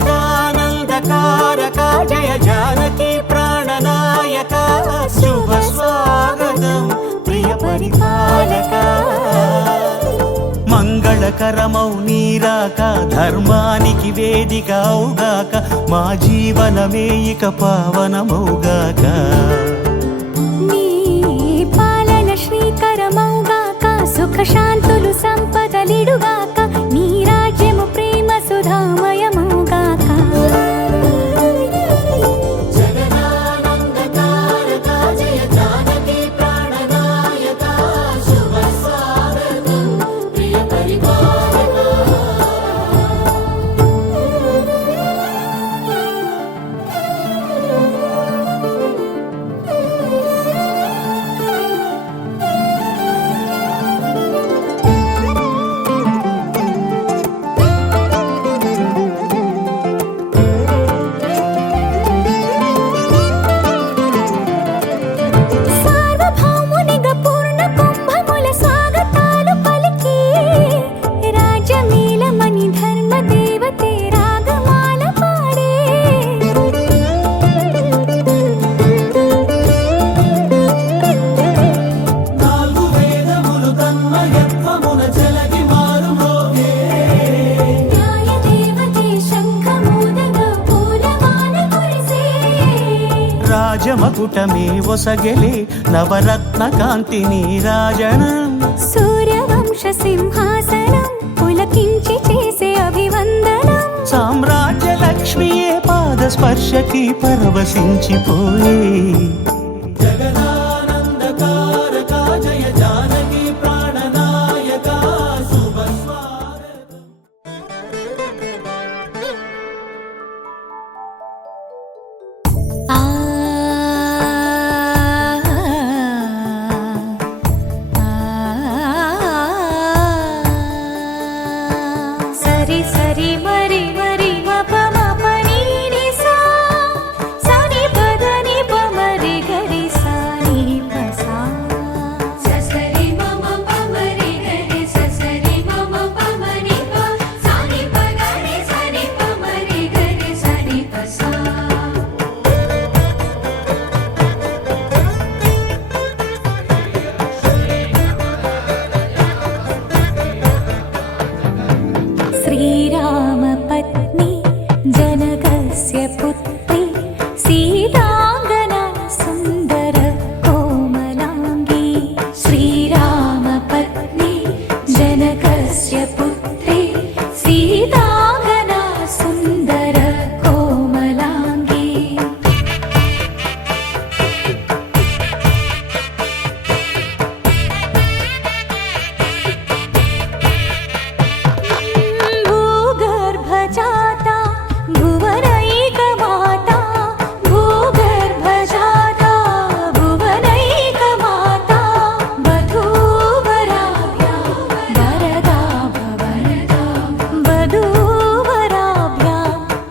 జగదానందకారక జయ జానకి ప్రాణనాయక శుభ స్వాగతం ప్రియ పరిపాలక మంగళకరమౌ నీరాక ధర్మానికి వేదిక అవుగాక మా జీవనమే ఇక పావనమౌగాక నీ పాలన శ్రీకరమౌగాక సుఖ శాంతులు సంపదలిడుగాక నీ రాజ్యము ప్రేమ సుధామయమౌగాక జగదానందకారక జయ జానకి ప్రాణనాయక శుభ స్వాగతం ప్రియ పరిపాలక సార్వభౌమునిగా పూర్ణ కుంభముల స్వాగతాలు పలికి రాజమేళమణి ధర్మ దేవతే రాగమాల పాడే నాలుగు వేదములు తన్మయత్వమున చెలగి మారు మోగే న్యాయ దేవతే శంఖమూదగా పూలవాన కురిసే రాజమకుటమే ఒసగెలే నవరత్న కాంతిని రాజనం సూర్యవంశ సింహాసనం పులకించి చేసే అభివందనం సామ్రాజ్య లక్ష్మియే పాద స్పర్శకి పరవశించిపోయే జగదానందకారక జయ జానకి ప్రాణనాయక శుభ స్వాగతం ఆ సరి సరి మరి మరి మప మప నీ ని సా సని పద ని ప మరి గరి సా ని ప సా ససరి మమ ప మరి గరి ససరి మమ ప మరి ప సా ని ప గరి సా ని ప మరి గరి సా ని ప సా श्रीरामपत्नी जनकस्य पुत्री सीताङ्गना सुन्दर कोमलाङ्गी श्रीरामपत्नी जनकस्य पुत्री सीताङ्गना सुन्दर कोमलाङ्गी भूगर्भजाता भुवनैकमाता भूगर्भजाता भुवनैकमाता वधूवराभ्यां वरदा भवरदा वधूवराभ्यां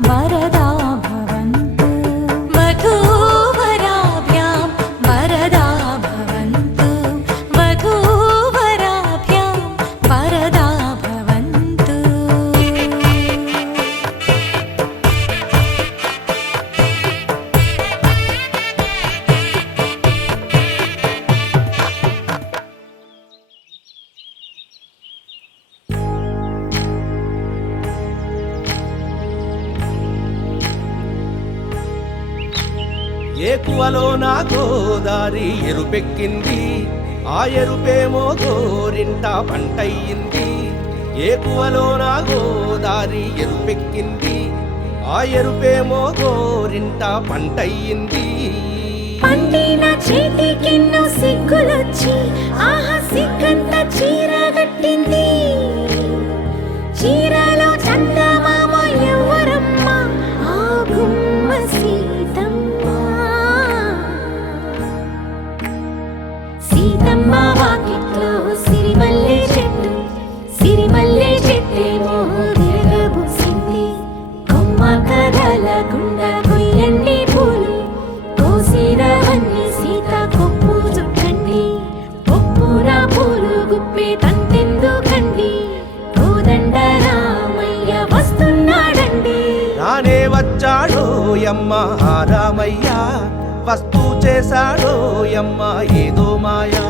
वरदा भवन्तु वधूवराभ्यां वरदा भवन्तु वधूवराभ्यां वरदा भवन्तु ఏకువలో నా గోదారి ఎరుపెక్కింది ఆ ఎరుపేమో గోరింట పంటయ్యింది ఏకువలో నా గోదారి ఎరుపెక్కింది ఆ ఎరుపేమో గోరింట పంటయ్యింది పండిన చేతికెన్నో సిగ్గులొచ్చి ఆహా సిగ్గంత చీరగట్టింది చీరలో చందమామ ఎవరమ్మ ఆ గుమ్మ సీతమ్మ సీతమ్మ వాకిట్లో సిరిమల్లె చెట్టు సిరిమల్లె చెట్టేమో విరగబూసింది కొమ్మ కదలకుండా కొయ్యండి పూలు కోసిరవన్నీ సీత కొప్పు చుట్టండి ఒప్పున పూలు గుప్పే తంతెందుకండి కోదండ రామయ్య వస్తు రానే వచ్చాడో యమ్మ రామయ్య, వస్తూ చేశాడో యమ్మ ఏదో మాయా.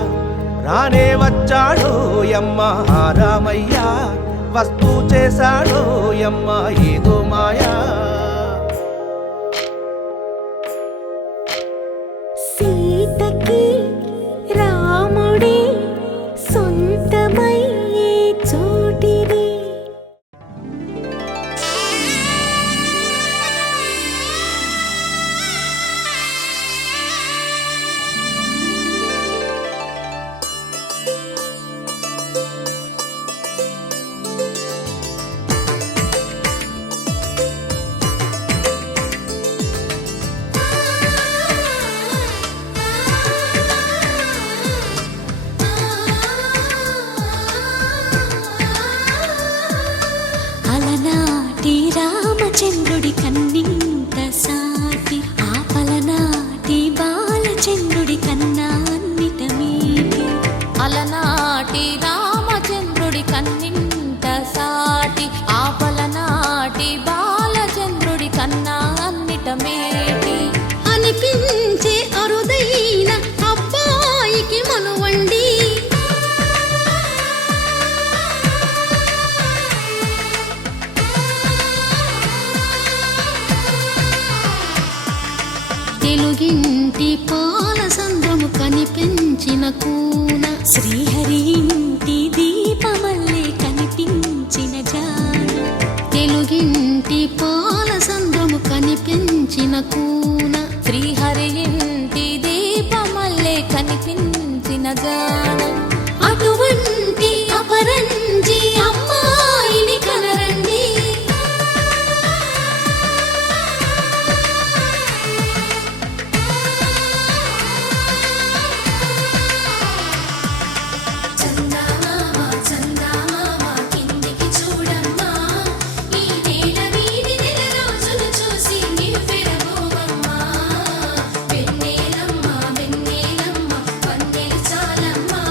రానే వచ్చాడో యమ్మ రామయ్య, వస్తూ చేశాడో యమ్మ ఏదో మాయా. సీతకి రాముడే సొంతమయ్యే చోటిది. అలనాటి రామచంద్రుడి కన్నింత సాటి, ఆపలనాటి బాలచంద్రుడి కన్నా అన్నిట మీటి. అలనాటి రామచంద్రుడి కన్నింత సాటి, ఆపలనాటి బాలచంద్రుడి కన్నా అన్నిట మేటి. అనిపించే అరుదైన అబ్బాయికి మనువండి, తెలుగింటి పాలసంద్రము కనిపించిన కూన, శ్రీహరి ఇంటి దీపమల్లే కనిపించిన జాన. తెలుగింటి పాలసంద్రము కనిపించిన కూన, శ్రీహరి ఇంటి దీపమల్లే కనిపించిన జానం. అటువంటి అపరంజి అమ్మాయిని కనరండి. చందమామ చందమామ కిందికి చూడమ్మా, ఈ నేల వీడి నెల రోజులు చూసి నివ్వెరబోవమ్మా. వెన్నెలమ్మ వెన్నెలమ్మ వన్నెలు చాలమ్మా,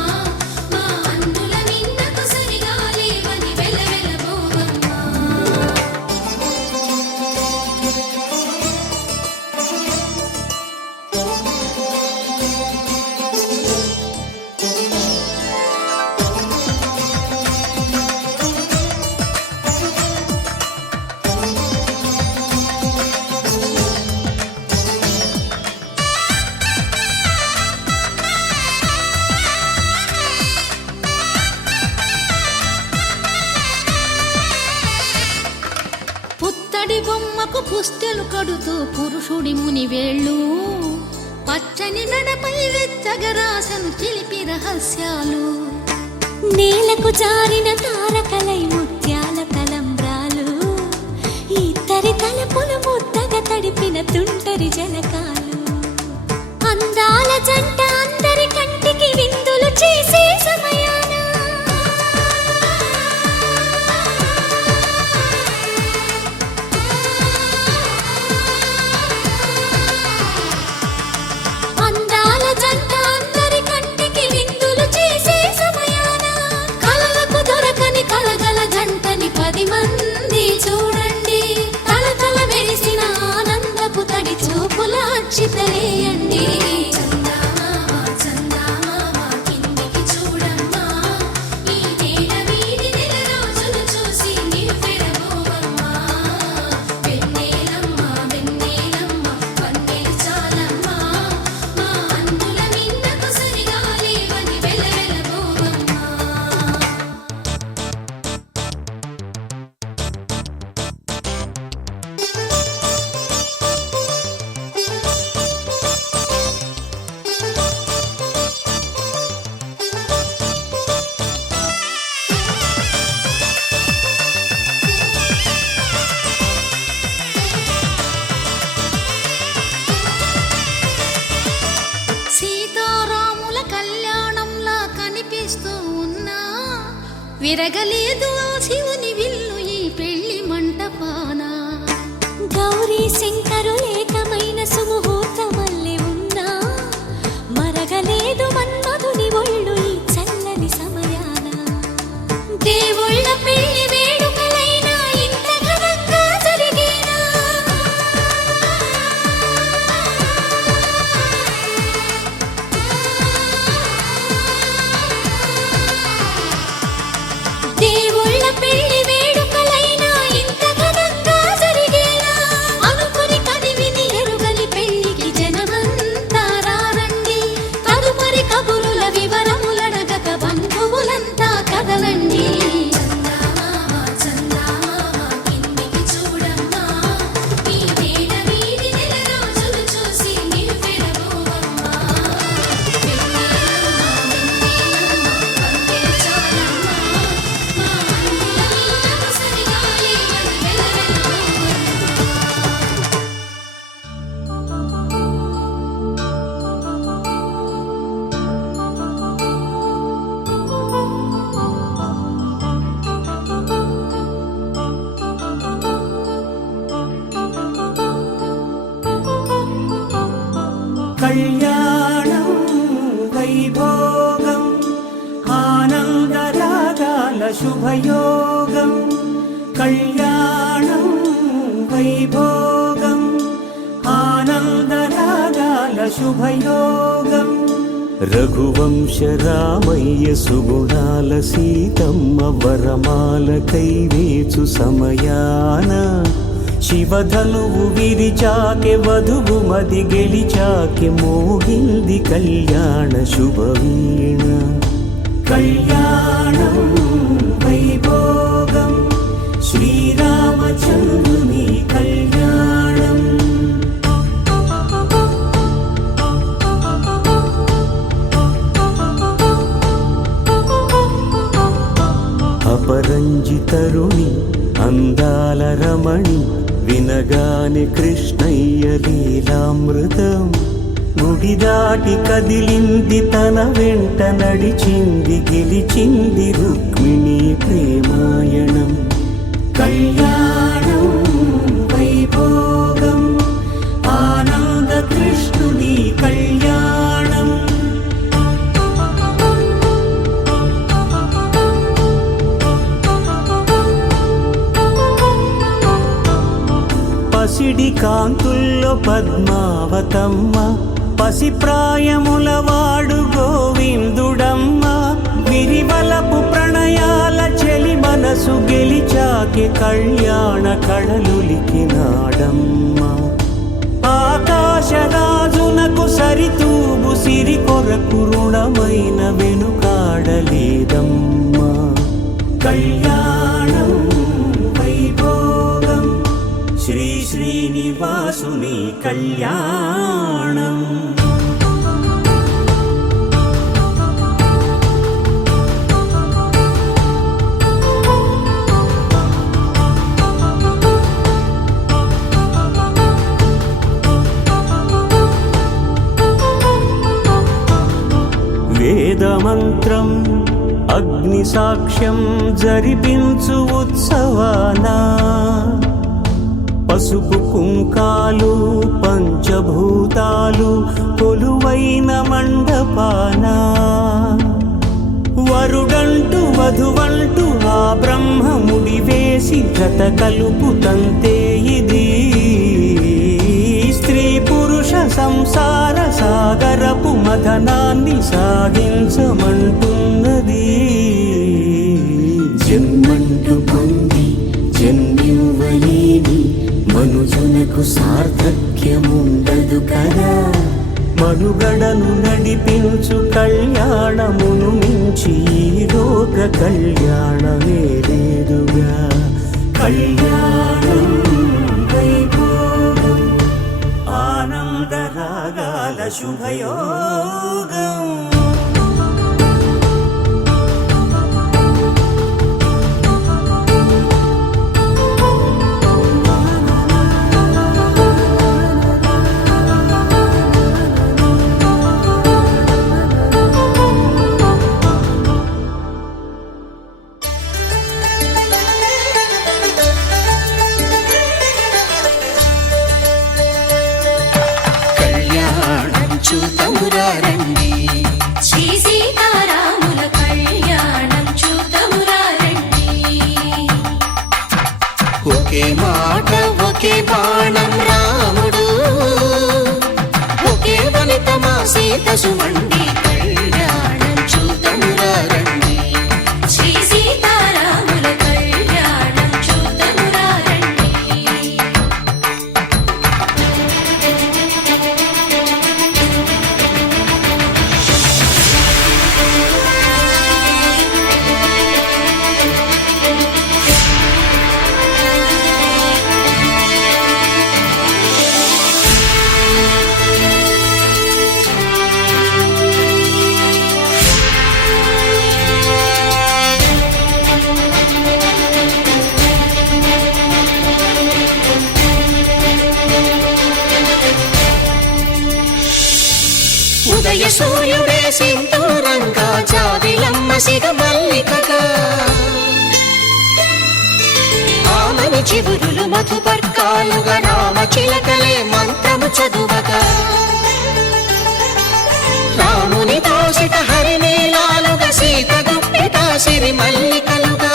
మా అన్నుల మిన్నకు సరిగా లేవని వెలవెలబోవమ్మా. పుత్తడి బొమ్మకు పుస్తెలు కడుతూ పురుషుడి ముని వేళ్ళు, పచ్చని నడపై వెచ్చగరాసను చిలిపి రహస్యాలు. నేలకు జారిన తారకలై ముత్యాల తలంబ్రాలు, ఇద్దరి తలపులు ముద్దగా తడిపిన తుంటరి జలకాలు. అందాల జంట అందరి కంటికి విందులు చేసే సమయాన, అందాల జంట అందరి కంటికి విందులు చేసే సమయాన, కలలకు దొరకని కలగల జంటని 10 మంది చూడండి. తలతల మెరిసిన ఆనందపు తడి చూపుల అచ్చితలేయండి. చందమామ చందమామ కిందికి చూడమ్మా, ఈ నేల వీడి నెల రోజులు చూసి నివ్వెరబోవమ్మా. వెన్నెలమ్మ వెన్నెలమ్మ వన్నెలు చాలమ్మా, మా అన్నుల మిన్నకు సరిగా లేవని వెలవెలబోవమ్మా. సీతారాముల కళ్యాణంలా కనిపిస్తూ ఉన్నా, విరగలేదు ఆ శివుని విల్లు ఈ పెళ్లి మంటపాన. గౌరీ శంకరులేకమైన సుముహూర్తమల్లె ఉన్నా, మరగలేదు మన్మధుని ఒళ్ళు ఈ చల్లని సమయాన. దేవుళ్ళ పెళ్లి వేడుకలైనా ఇంత ఘనంగా జరిగేనా, కళ్యాణం వైభోగం ఆనందరాగాల శుభయోగం కళ్యాణం వైభోగం ఆనందరాగాల శుభయోగం రఘువంశ రామయ్య సుగుణాల సీతమ్మ వరమాల కైవేచు సమయాన శివధనువు విరిచాకె వధువు మది గెలిచాకె మోగింది కళ్యాణ శుభవీణ కళ్యాణం వైభోగం శ్రీరామచంద్రుని కళ్యాణం అపరంజి తరుణి అందాల రమణి వినగానే కృష్ణయ్య లీలామృతం గుడి దాటి కదిలింది తన వెంట నడిచింది గెలిచింది రుక్మిణి ప్రేమాయణం కళ్యాణం వైభోగం ఆనంద కృష్ణుని కళ్యాణం పసిడి కాంతుల్లో పద్మావతమ్మ పసిప్రాయముల వాడు గోవిందుడమ్మ విరివలపు ప్రణయాల చెలి మనసు గెలిచాకె కళ్యాణ కళలులికినాడమ్మ ఆకాశరాజునకు సరితూబు సిరి కొరకు రుణమైన వెనుకాడలేదమ్మ కళ్యాణం వైభోగం శ్రీ శ్రీనివాసుని కళ్యాణం వేదమంత్రం అగ్ని సాక్ష్యం జరిపించు ఉత్సవానా పసుపు కుంకాలు పంచభూతాలు కొలువైన మండపాన వరుడంటూ వధువంటూ ఆ బ్రహ్మముడి వేసి గత కలుపు తంతే ఇది స్త్రీ పురుష సంసార సాగరపు మథనాన్ని సాగించమంటున్నది జన్మంటూ పొంది జన్మివ్వలేని మనుజునకు సార్థక్యముండదు కదా మనుగడను నడిపించు కళ్యాణమును మించి ఈ లోక కళ్యాణమే లేదుగా కళ్యాణం వైభోగం ఆనందరాగాల శుభయోగం చూతమురారండి శ్రీ సీతారాముల కళ్యాణం చూతమురారండి ఒకే మాట ఒకే బాణం రాముడు ఒకే వనిత మా సీత సుమండి కళ్యాణం చూతమురారండి శ్రీ సీతారాముల కళ్యాణం చూతమురారండి ఉదయ సూర్యుడే సింధూరంగా జాబిలమ్మ సిగ మల్లికగా ఆమని చివురులు మధుపర్కాలుగా రామ చిలకలే మంత్రము చదువగా రాముని తోసిట హరినీలాలుగా సీత గుప్పిట సిరి మల్లికలుగా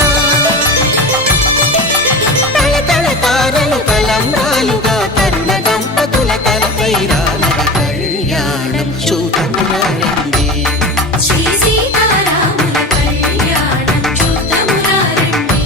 తళతళ తారలు తలంబ్రాలుగా తరుణ దంపతుల తలపైరాలుగా కళ్యాణం చూడమురారండి శ్రీ సీతారాముల కళ్యాణం చూద్దామురారండి.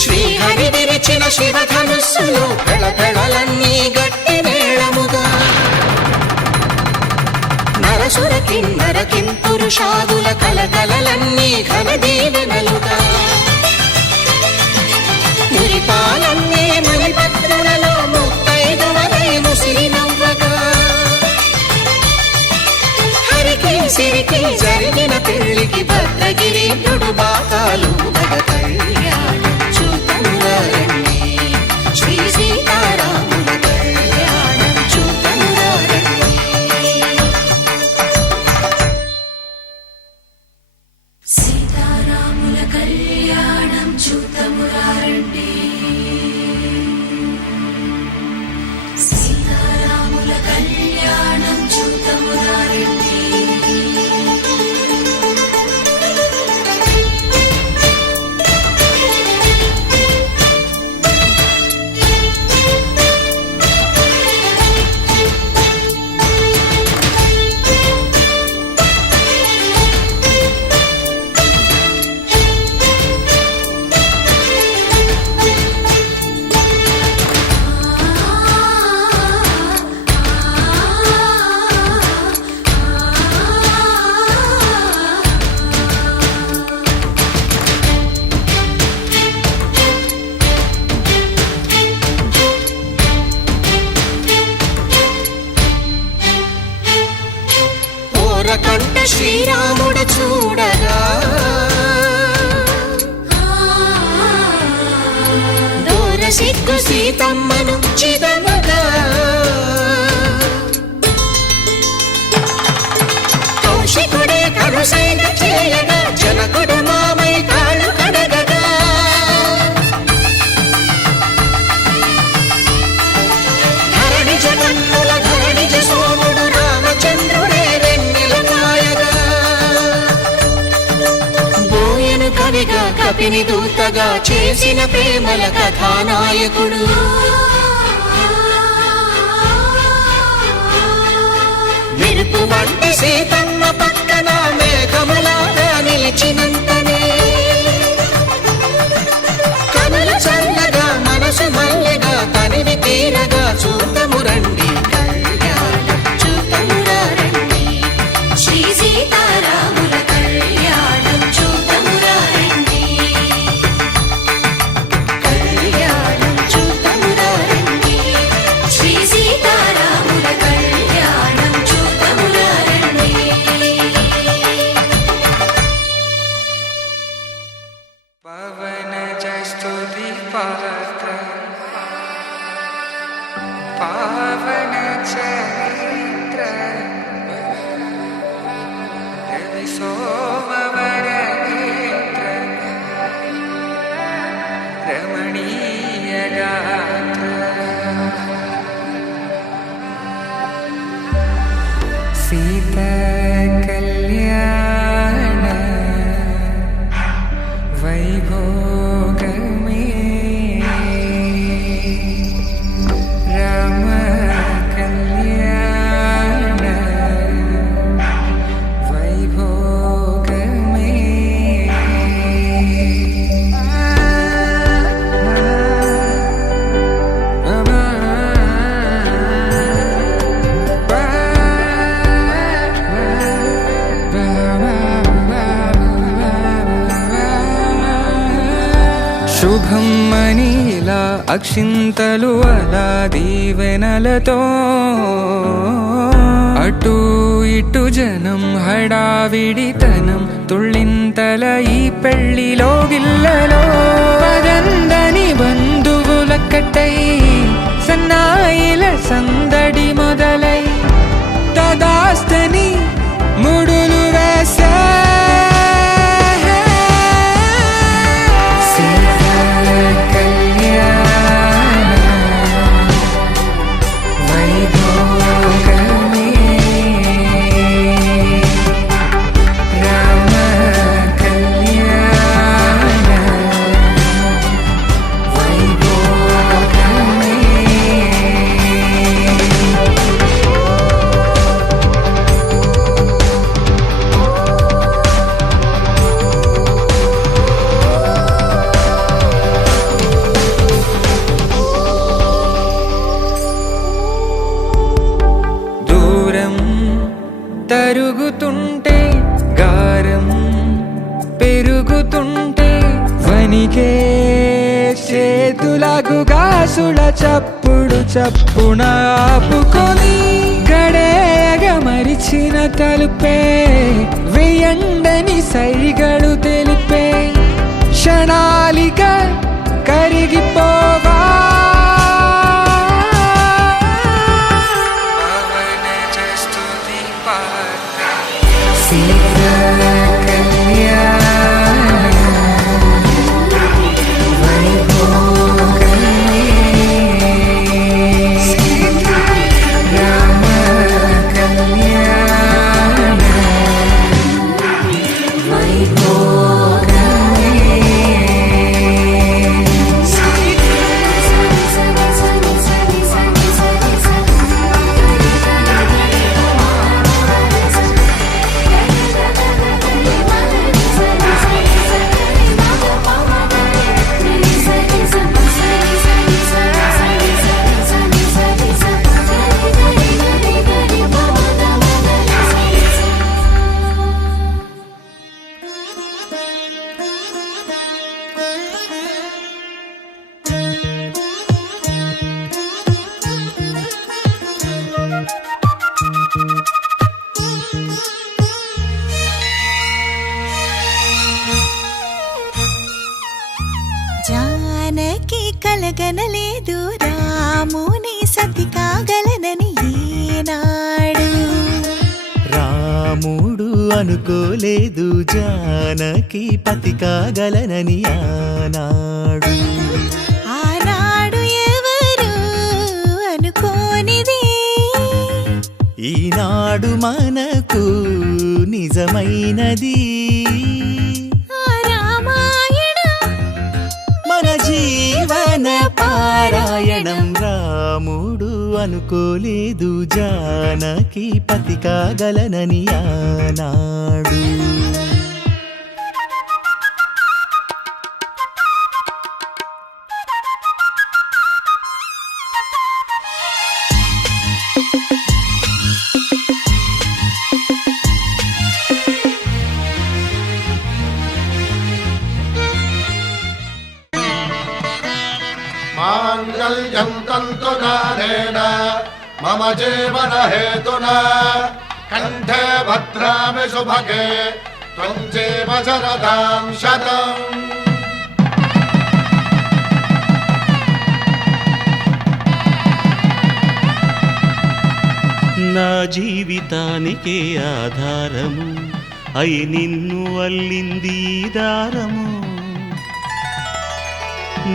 శ్రీహరి విరిచిన శివధనుస్సులు పెళపెళలన్నీ గట్టి మేళముగా నరసుర కిన్నర కింపురుషాదుల కలకలలన్నీ ఘన దీవెనలుగా మురిపాలన్నీ మణిపత్రులలో ముత్తైదువలై ముసిరి నవ్వగా హరికి సిరికి జరిగిన పెళ్లికి భద్రగిరీంద్రుడు బాకాలు మగ కళ్యాణం చూడమురారండి శ్రీ సీతారాముల కళ్యాణం చూడమురారండి సీతారాముల కళ్యాణం చూద్దామురారండి. సీతారాముల కళ్యాణం చూద్దామురారండి. కంట శ్రీరాముడు చూడగా దూర సిగ్గు సీతమ్మను చిదమగా కౌశికుడే కరుసైన చేయగా జనకుడు మామై కాళ్ళు కడగగా ధరణి జగన్నుల ధరణిజ సోముడు రామచంద్రుడే కవిగా కపిని దూతగా చేసిన ప్రేమల కథానాయకుడు మెరుపు వంటి సీతమ్మ పక్కన మేఘములాగా నిలిచినంతనే కనుల చల్లగా మనసు మల్లెగా తనివి తీరగా చూడమురండి కళ్యాణం చూడమురారండి శ్రీ సీతారాముల కళ్యాణం చూద్దామురారండి. కళ్యాణం చూడమురారండి శ్రీ సీతారాముల కళ్యాణం చూద్దామురారండి. పవన జస్తుతి పాత్ర పావన చరిత్ర రవి సోమవర నేత్ర రమణీయ గాత్ర సీత కళ్యాణ వైభోగమే రామ కళ్యాణ వైభోగమే శుభం మనీలా అక్షింతలు అలా దీవెనలతో అటు ఇటు జనం హడావిడితనం తుళ్ళింతల ఈ పెళ్లిలో గిల్లలో పదందని బంధువు ఒక్కటై సన్నాయిల సందడి మొదలై తదాస్తని ముడులు వేసా తరుగుతుంటే గారం పెరుగుతుంటే వనికే చేతులకు గాసుల చప్పుడు చప్పున ఆపుకొని గడేగ మరిచిన తలుపే వెయ్యండని సైగడు తెలిపే క్షణాలిక కరిగిపోవా జానకి కలగనలేదు రాముని సతి కాగలనని ఈనాడు రాముడు అనుకోలేదు జానకి పతి కాగలనని ఆనాడు ఆనాడు ఎవరు అనుకోనిది ఈనాడు మనకు నిజమైనది మన జీవన పారాయణం రాముడు అనుకోలేదు జానకి పతి కాగలనని ఆనాడు మాంగళ్యం తంతునానేన మమ జీవన హేతునా కంఠే భద్రామి శుభగే త్వం జీవ శరదాం శతం. నా జీవితానికే ఆధారము అయి నిన్ను అల్లింది ఈ దారము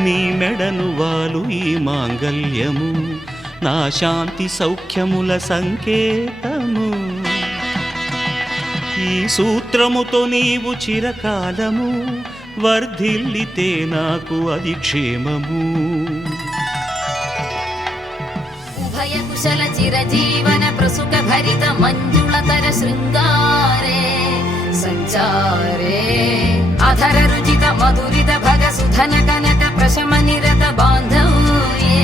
నీ మెడను వాలు ఈ మాంగల్యము నా శాంతి సౌఖ్యముల సంకేతము ఈ సూత్రముతో నీవు చిరకాలము వర్ధిల్లితే నాకు అది క్షేమము ఉభయ కుశల చిరజీవన ప్రసుక భరిత మంజుళతర శృంగారే సంచారే అధర రుచిత మధురిత భగ సుధన కనక ప్రశమ నిరత బాంధవ్యే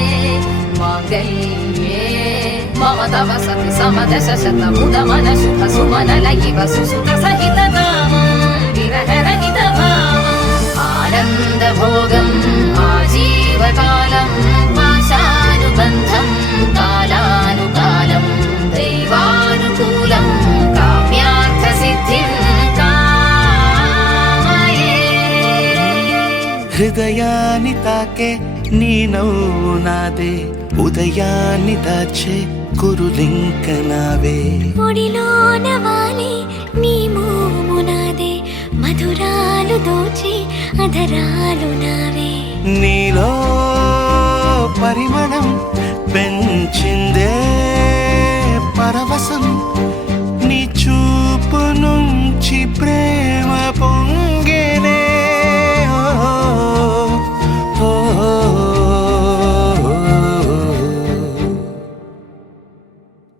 మాంగళ్యే మమ తవ సతి సమదశ శత ముదమన శుభ సుమన లయివ సుసుత సహిత కామం విరహ రహిత భావం ఆనంద భోగం ఆజీవకాలం పాశానుబంధం కాలానుకాలం దైవానుకూలం కామ్యార్థ సిద్ధిం హృదయాన్ని తాకే నీ నవ్వు నాదే ఉదయాన్ని దాచే కురులింక నావే ఒడిలోన వాలి నీ మోము నాదే మధురాలు దోచి అధరాలు నావే నీలో పరిమళం పెంచిందే పరవశం నీ చూపు నుంచి ప్రేమ పొంగేనే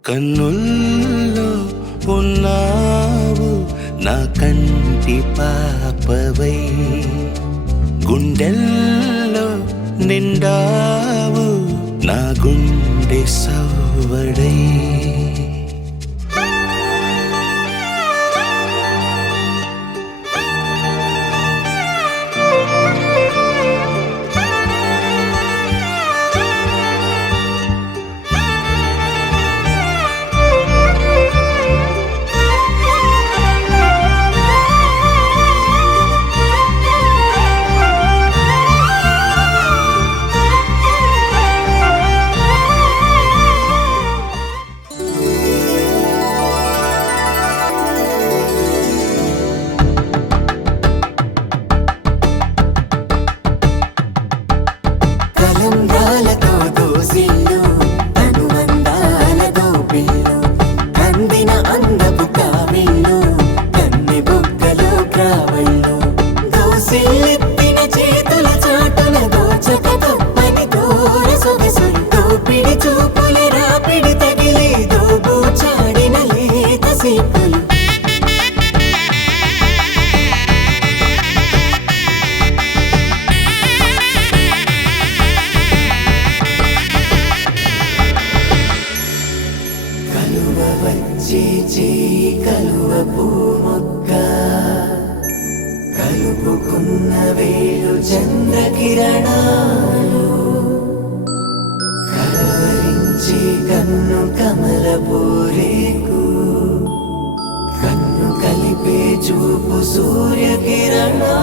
కన్నుల్లో ఉన్నావు నా కంటి పాపవై గుండెల్లో నిండావు నా గుండె సవ్వడై కలుపుకున్న వేలు చంద్రకిరణాలు కలవరించి కన్ను కమలపూరేకు కన్ను కలిపే చూపు సూర్యకిరణాలు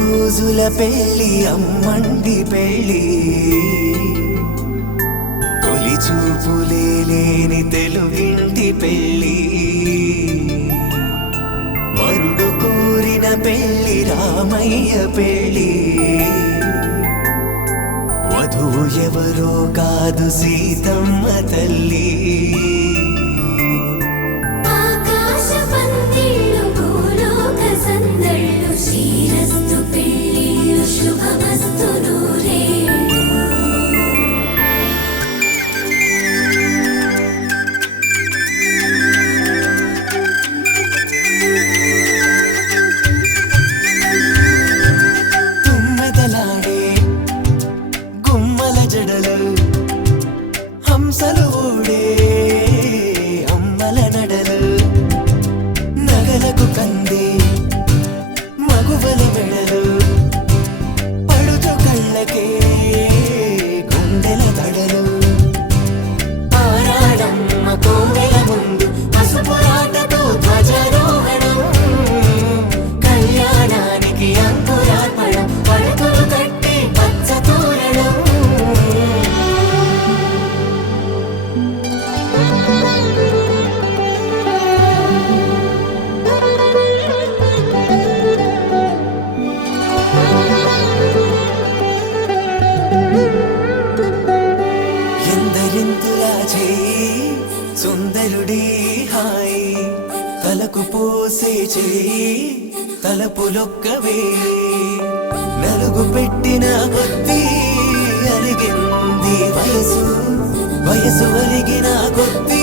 రోజుల పెళ్ళి అమ్మండి పెళ్ళి తొలి చూపులే లేని తెలుగింటి పెళ్ళి వరుడు కోరిన పెళ్ళి రామయ్య పెళ్ళి వధువు ఎవరో కాదు సీతమ్మ తల్లి హంసలు ఓడే అమ్మల నడలు నగలకు కంది మగువల మెడలు పడుచు కళ్ళకే గుండెల తడలు ఆరాడమ్మ కోవెల ముందు పసుపురాటతో ధ్వజారోహణం కళ్యాణానికి అంకురార్పణం పడకలు కట్టి పచ్చ తోరణం ఎందరింతులా చేయి సుందరుడి హాయి తలకు పోసే చేయి తలపులొక్కవే నలుగు పెట్టిన కొద్దీ వెలిగింది వయసు వయసు వెలిగిన కొద్దీ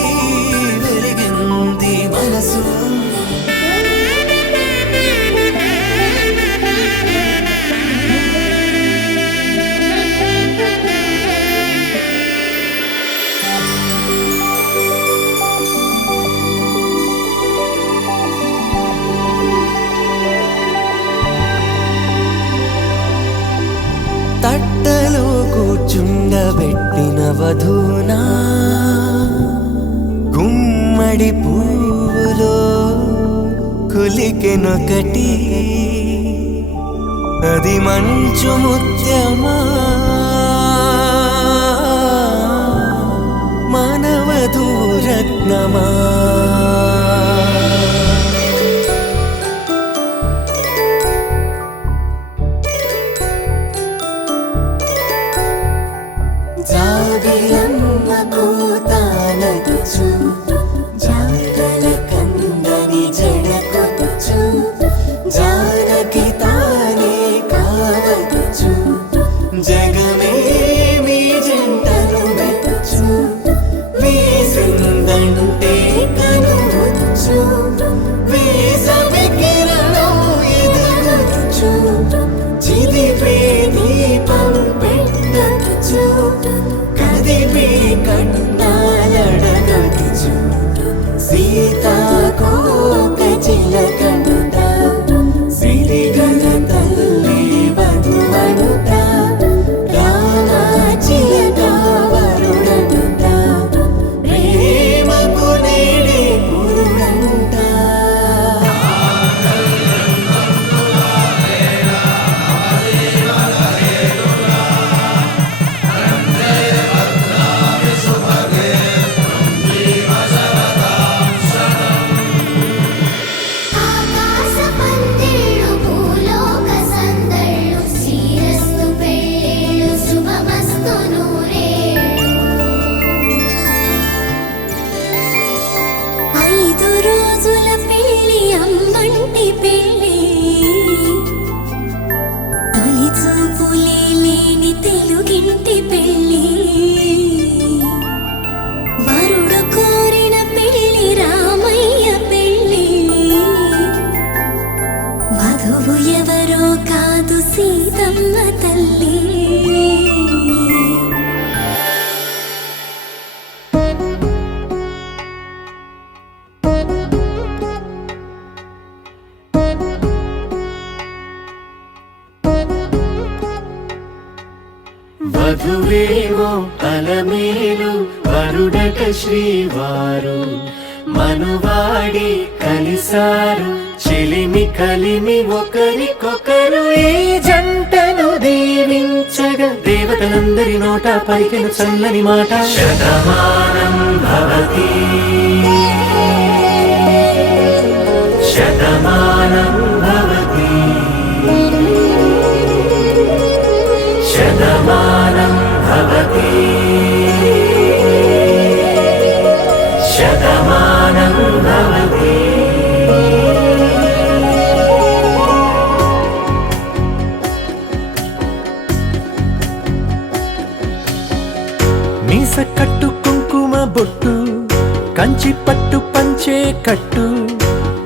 వెలిగింది మనసు తట్టలో కూర్చుండబెట్టిన వధూనా గుమ్మడి పువ్వులో కులికెనొకటి అది మంచు ముత్యమా మానవధూరత్నమా జాబిలమ్మ కోతానదుచు జాడల కందని జడకొచ్చు జానకి తానే కావదుచు జగమే మీ జంటను వెతుచు వీసిందంటే కనువచ్చు వేసవి కిరణం ఎదుగుచు చిదిపే దీపం పెట్టచ్చు కదిపే కన్నాలడగచ్చు సీతాకోక చిలకనుట సిరిగల తల్లి వధువనుట రామాచిలక వరుడనుట ప్రేమకు నేడే పురుడంట ఆకాశ పందిళ్ళు భూలోక సందళ్ళు శ్రీరస్తు పెళ్ళిళ్ళు శుభమస్తు నూరేళ్ళు 5 రోజుల పెళ్ళి అమ్మంటి పెళ్ళి తొలి చూపులే లేని తెలుగింటి పెళ్ళి వరుడు కోరిన పెళ్ళి రామయ్య పెళ్ళి వధువు ఎవరో కాదు సీతమ్మ తల్లి వధువేమో అలమేలు వరుడట శ్రీవారు మనువాడి కలిసారు చెలిమి కలిమి ఒకరికొకరు ఈ జంటను దీవించగా దేవతలందరి నోట పలికిన చల్లని మాట శతమానం భవతి శతమానం భవతి శతమానం భవతి శతమానం భవతి మీస కట్టు కుంకుమ బొట్టు కంచి పట్టు పంచే కట్టు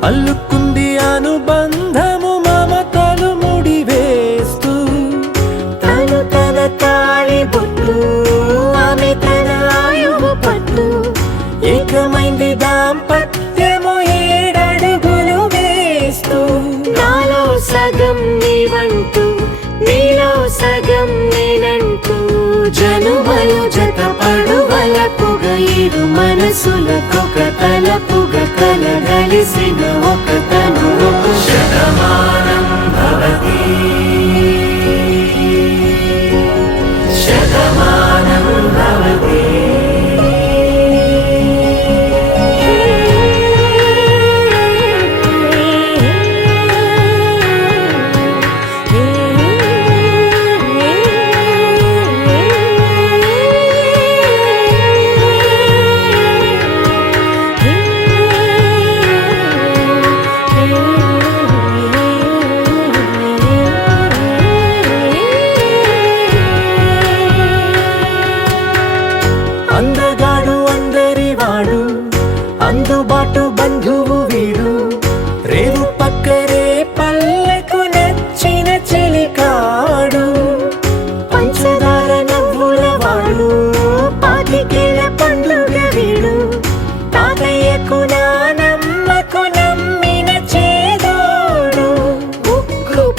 అల్లుకుంది అనుబంధము మమతలు ముడివేస్తూ తను తన తాళి బొట్టు ఆమె తన ఆయువు పట్టు ఏకమైంది దాంపత్యము 7 అడుగులు వేస్తూ నాలో సగం నీవంటూ నీలో సగం నేనంటూ జనుమలు జత పడువలపుగ ఇరు మనసులకొక తలపుగ కలగలిసిన ఒక తను శతమానం భవతి శతమానం భవతి Hey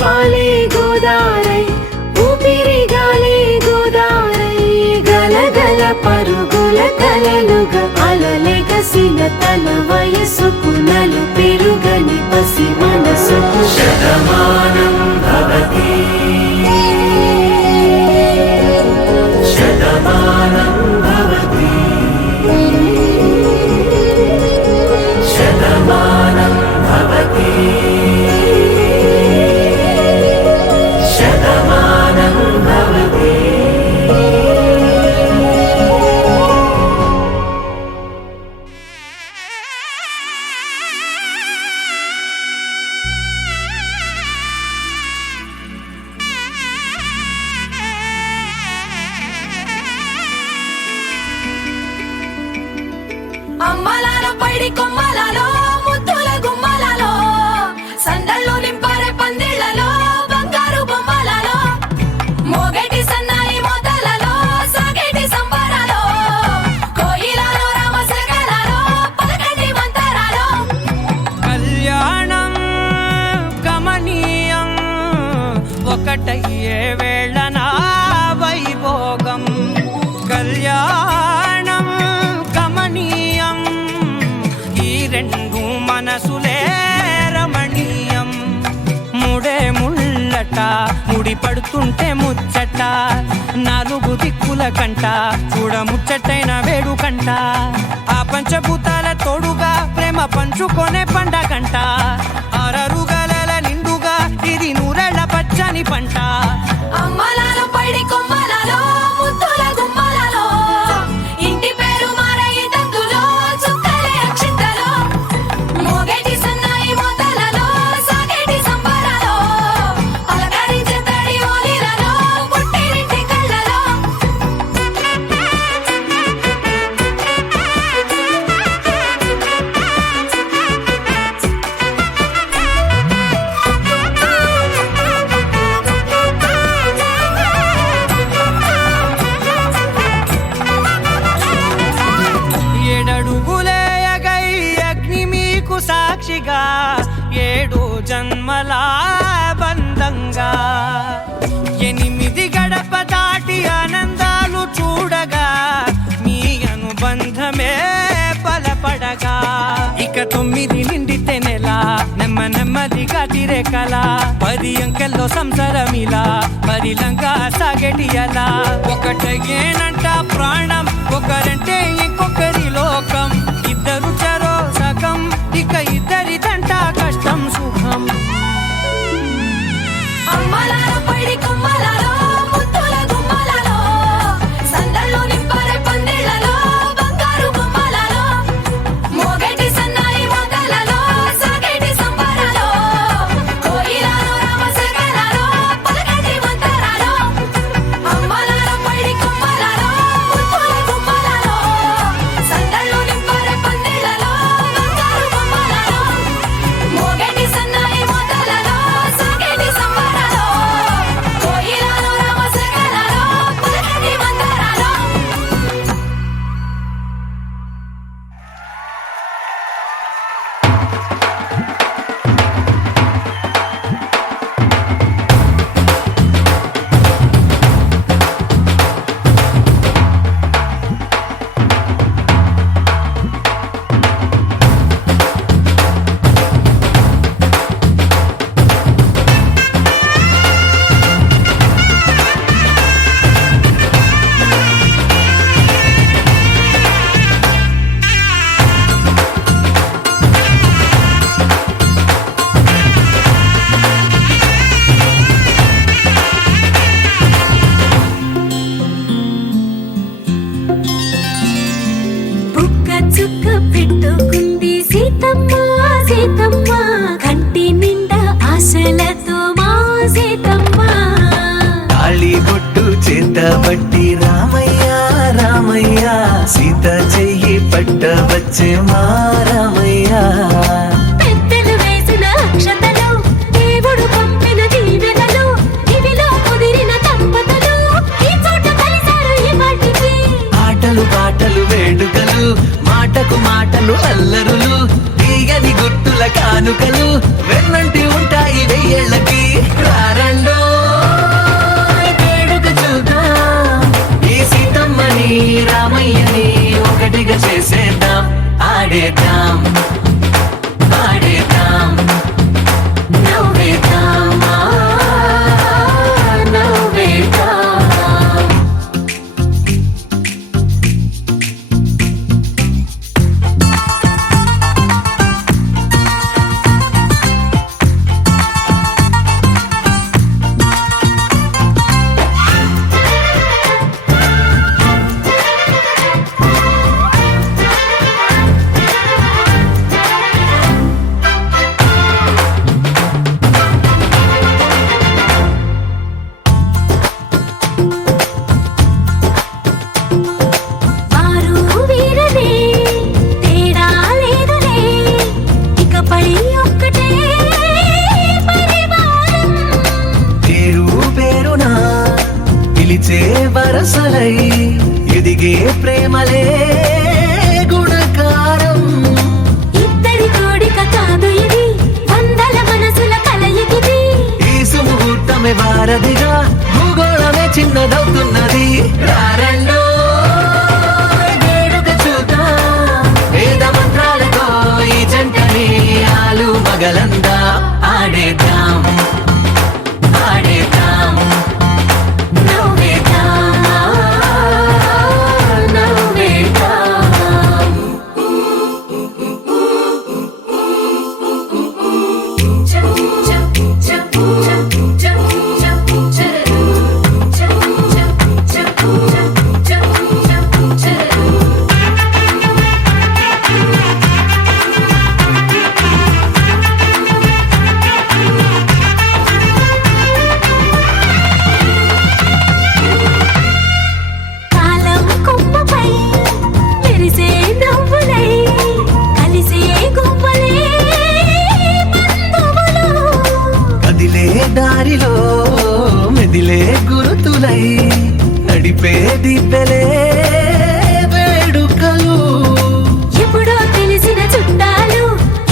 పాలే గోదారై ఊపిరి గాలే గోదారై గలగల పరుగుల కలలుగా అలలెగసిన తన వయసుకు నలు పెరుగని పసి మనసుకు శతమానం భవతి శతమానం భవతి శతమానం భవతి శతమానం భవతి. అమ్మలాల పైడి కొమ్మలలో ముద్దుల గుమ్మలలో సందళ్ళు నింపారే పందిళ్లలో బంగారు బొమ్మలలో మోగేటి సన్నాయి మోతలలో సాగేటి సంబరాలో కోయిలలో రామశకలలో పలకటి మంతరాలో కళ్యాణం గమనీయం ఒకటయ్యే వేళ నా వైభోగం కళ్యాణం గమనీయం ఈ రెండు మనసులే రమణీయం ముడే ముళ్ళట ముడి పడుతుంటే ముచ్చట నాలుగు దిక్కుల కంట చూడ ముచ్చటైన వేడుకంట ఆ పంచభూతాల తోడుగా ప్రేమ పంచుకొనే పండగంట అరరుగల నిండుగా ఇది నూరెళ్ళ పచ్చని పంట అమ్మలాల పైడి కొమ్మలలో ముద్దుల గుమ్మలలో ఇంటి పేరు మారయి తందులో చుక్కలే అక్షింతలో మోగేటి సన్నాయి మోతలలో సాగేటి సంబరాలో అలకరించే తడి ఓలిలలో పుట్టినింటి కళ్ళలో ఏడడుగులే ఎగై అగ్ని మీకు సాక్షిగా ఏడు జన్మల బంధంగా ఎనిమిది గడప దాటి ఆనందాలు చూడగా మీ అనుబంధమే బలపడగా ఇక 9 నిండితే నెల నెమ్మదిగా తిరేకల 10 అంకెల్లో సంసారమిలా పరిలంగా సాగేటి అలా ఒకటేనంట ప్రాణం ఒకరంటే ఇంకొకరి లోకం ఇద్దరు చరో సగం ఇక ఇద్దరిదంట కష్టం సుఖం అమ్మలాల పైడి కొమ్మలలో ముద్దుల గుమ్మలలో సందళ్ళు నింపారే పందిళ్లలో బంగారు బొమ్మలలో మోగేటి సన్నాయి మోతలలో సాగేటి సంబరాలో కోయిలలో రామశకలలో పలకటి మంతరాలో అమ్మలాల పైడి కొమ్మలలో ముద్దుల గుమ్మలలో సందళ్ళు నింపారే పందిళ్లలో బంగారు బొమ్మలలో మోగేటి సన్నాయి మోతలలో సాగేటి సంబరాలో కోయిలలో రామశకలలో పలకటి మంతరాలో బుక్క చుక్క పెట్టుకుంది సీతమ్మ సీతమ్మ కంటి నిండా ఆశలతో మా సీతమ్మ తాళి బొట్టు చేతబట్టి రామయ్య రామయ్య సీత చెయ్యి పట్ట వచ్చే మా రామయ్య పెద్దలు వేసిన అక్షతలు దేవుడు పంపిన దీవెనలు ఇవిలో కుదిరిన దంపతులు ఈ చోట కలిసారు ఈ వాటికి ఆటలు పాటలు వేడుకలు మాటకు మాటలు అల్లరులు తీయని గుర్తుల కానుకలు వెన్నంటి ఉంటాయి వెయ్యేళ్ళకి వరసలై ఎదిగే ప్రేమలే గుణకారం. ఇద్దరి కోడిక కాదు ఇది, వందల మనసుల కలయికిది. ఈ సుముహూర్తమే వారధిగా భూగోళమే చిన్నదవుతున్నది. రారండో వేడుక చూద్దాం, వేద మంత్రాలతో ఈ జంటని ఆలు మగలందా ఆడేద్దాం ఆడేద్దాం. నవ్వేద్దాం, నవ్వేద్దాం. కాలం కొమ్మపై మెరిసే నవ్వులై కలిసే గువ్వలే బంధువులు. కదిలే దారిలో మెదిలే గురుతులై నడిపే దిబ్బెలే వేడుకలు. ఎప్పుడో తెలిసిన చుట్టాలు,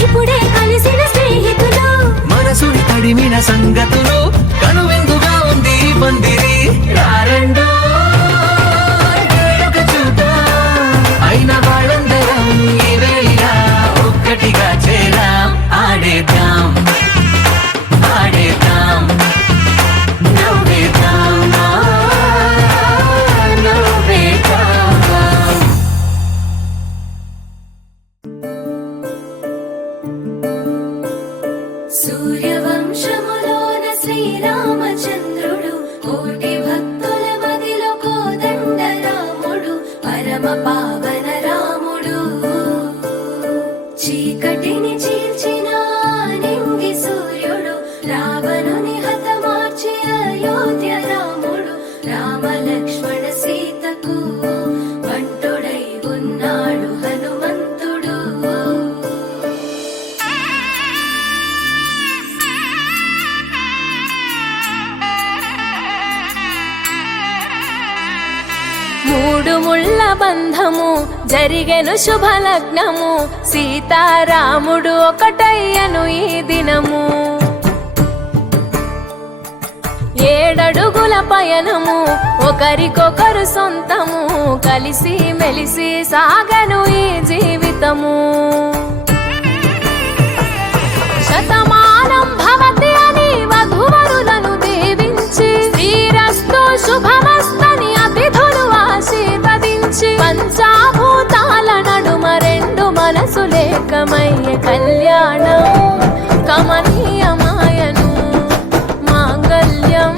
ఇప్పుడే కలిసిన స్నేహితులు. మనసుని తడిమిన సంగతులు కనువిందుగా ఉంది ఈ పందిరి. రారండో వేడుక చూద్దాం, అయిన వాళ్ళందరం ఈ వేళ ఒక్కటిగా చేరాం. ఆడేద్దాం ఆడేద్దాం నవ్వేద్దాం, నవ్వేద్దాం. సూర్యవంశములోన శ్రీరామచంద్రుడు, కోటి భక్తుల మదిలో కోదండ రాముడు, పరమ పావన రాముడు. చీకటిని చీల్చిన నింగి సూర్యుడు, రావణుని హతమార్చి అయోధ్య రాముడు. రామ లక్ష్మణ సీతకు బంటుడై ఉన్నాడు హనుమంతుడు. మూడు ముళ్ళ బంధము జరిగెను శుభలగ్నము, సీతారాముడు ఒకటయ్యను ఈ దినము. 7 అడుగుల పయనము, ఒకరికొకరు సొంతము, కలిసి మెలిసి సాగను ఈ జీవితము. శతమానం భవతి అని వధువరులను దీవించి, శ్రీరస్తు శుభమస్తని అతిథులు ఆశీర్వదించి, పంచాభూతాల నడుమ 2 మనసులేకమయ్యే కళ్యాణం కమనీయమాయను. మాంగళ్యం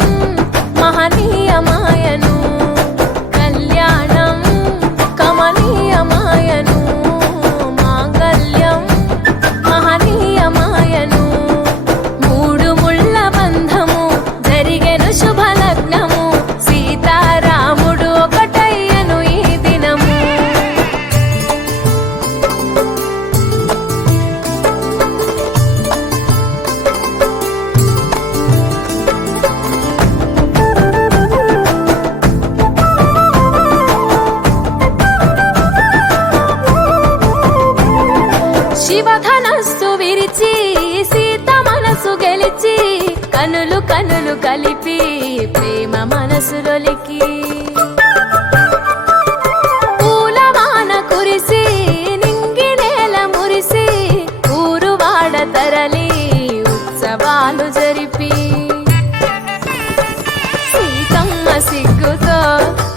మహనీయమాయను, కళ్యాణం కమనీయమాయను. మాంగళ్యం మహనీయమాయను. 3 ముళ్ళ బంధము జరిగెను శుభలగ్నము, సీతారాముడు ఒకటయ్యను ఈ దినము. శివధనస్సు విరిచి సీత మనసు గెలిచి, కనులు కనులు కలిపి ప్రేమ మనసులొలికి. పూలవాన కురిసి నింగి నేల మురిసి, ఊరువాడ తరలి ఉత్సవాలు జరిపి. సీతమ్మ సిగ్గుతో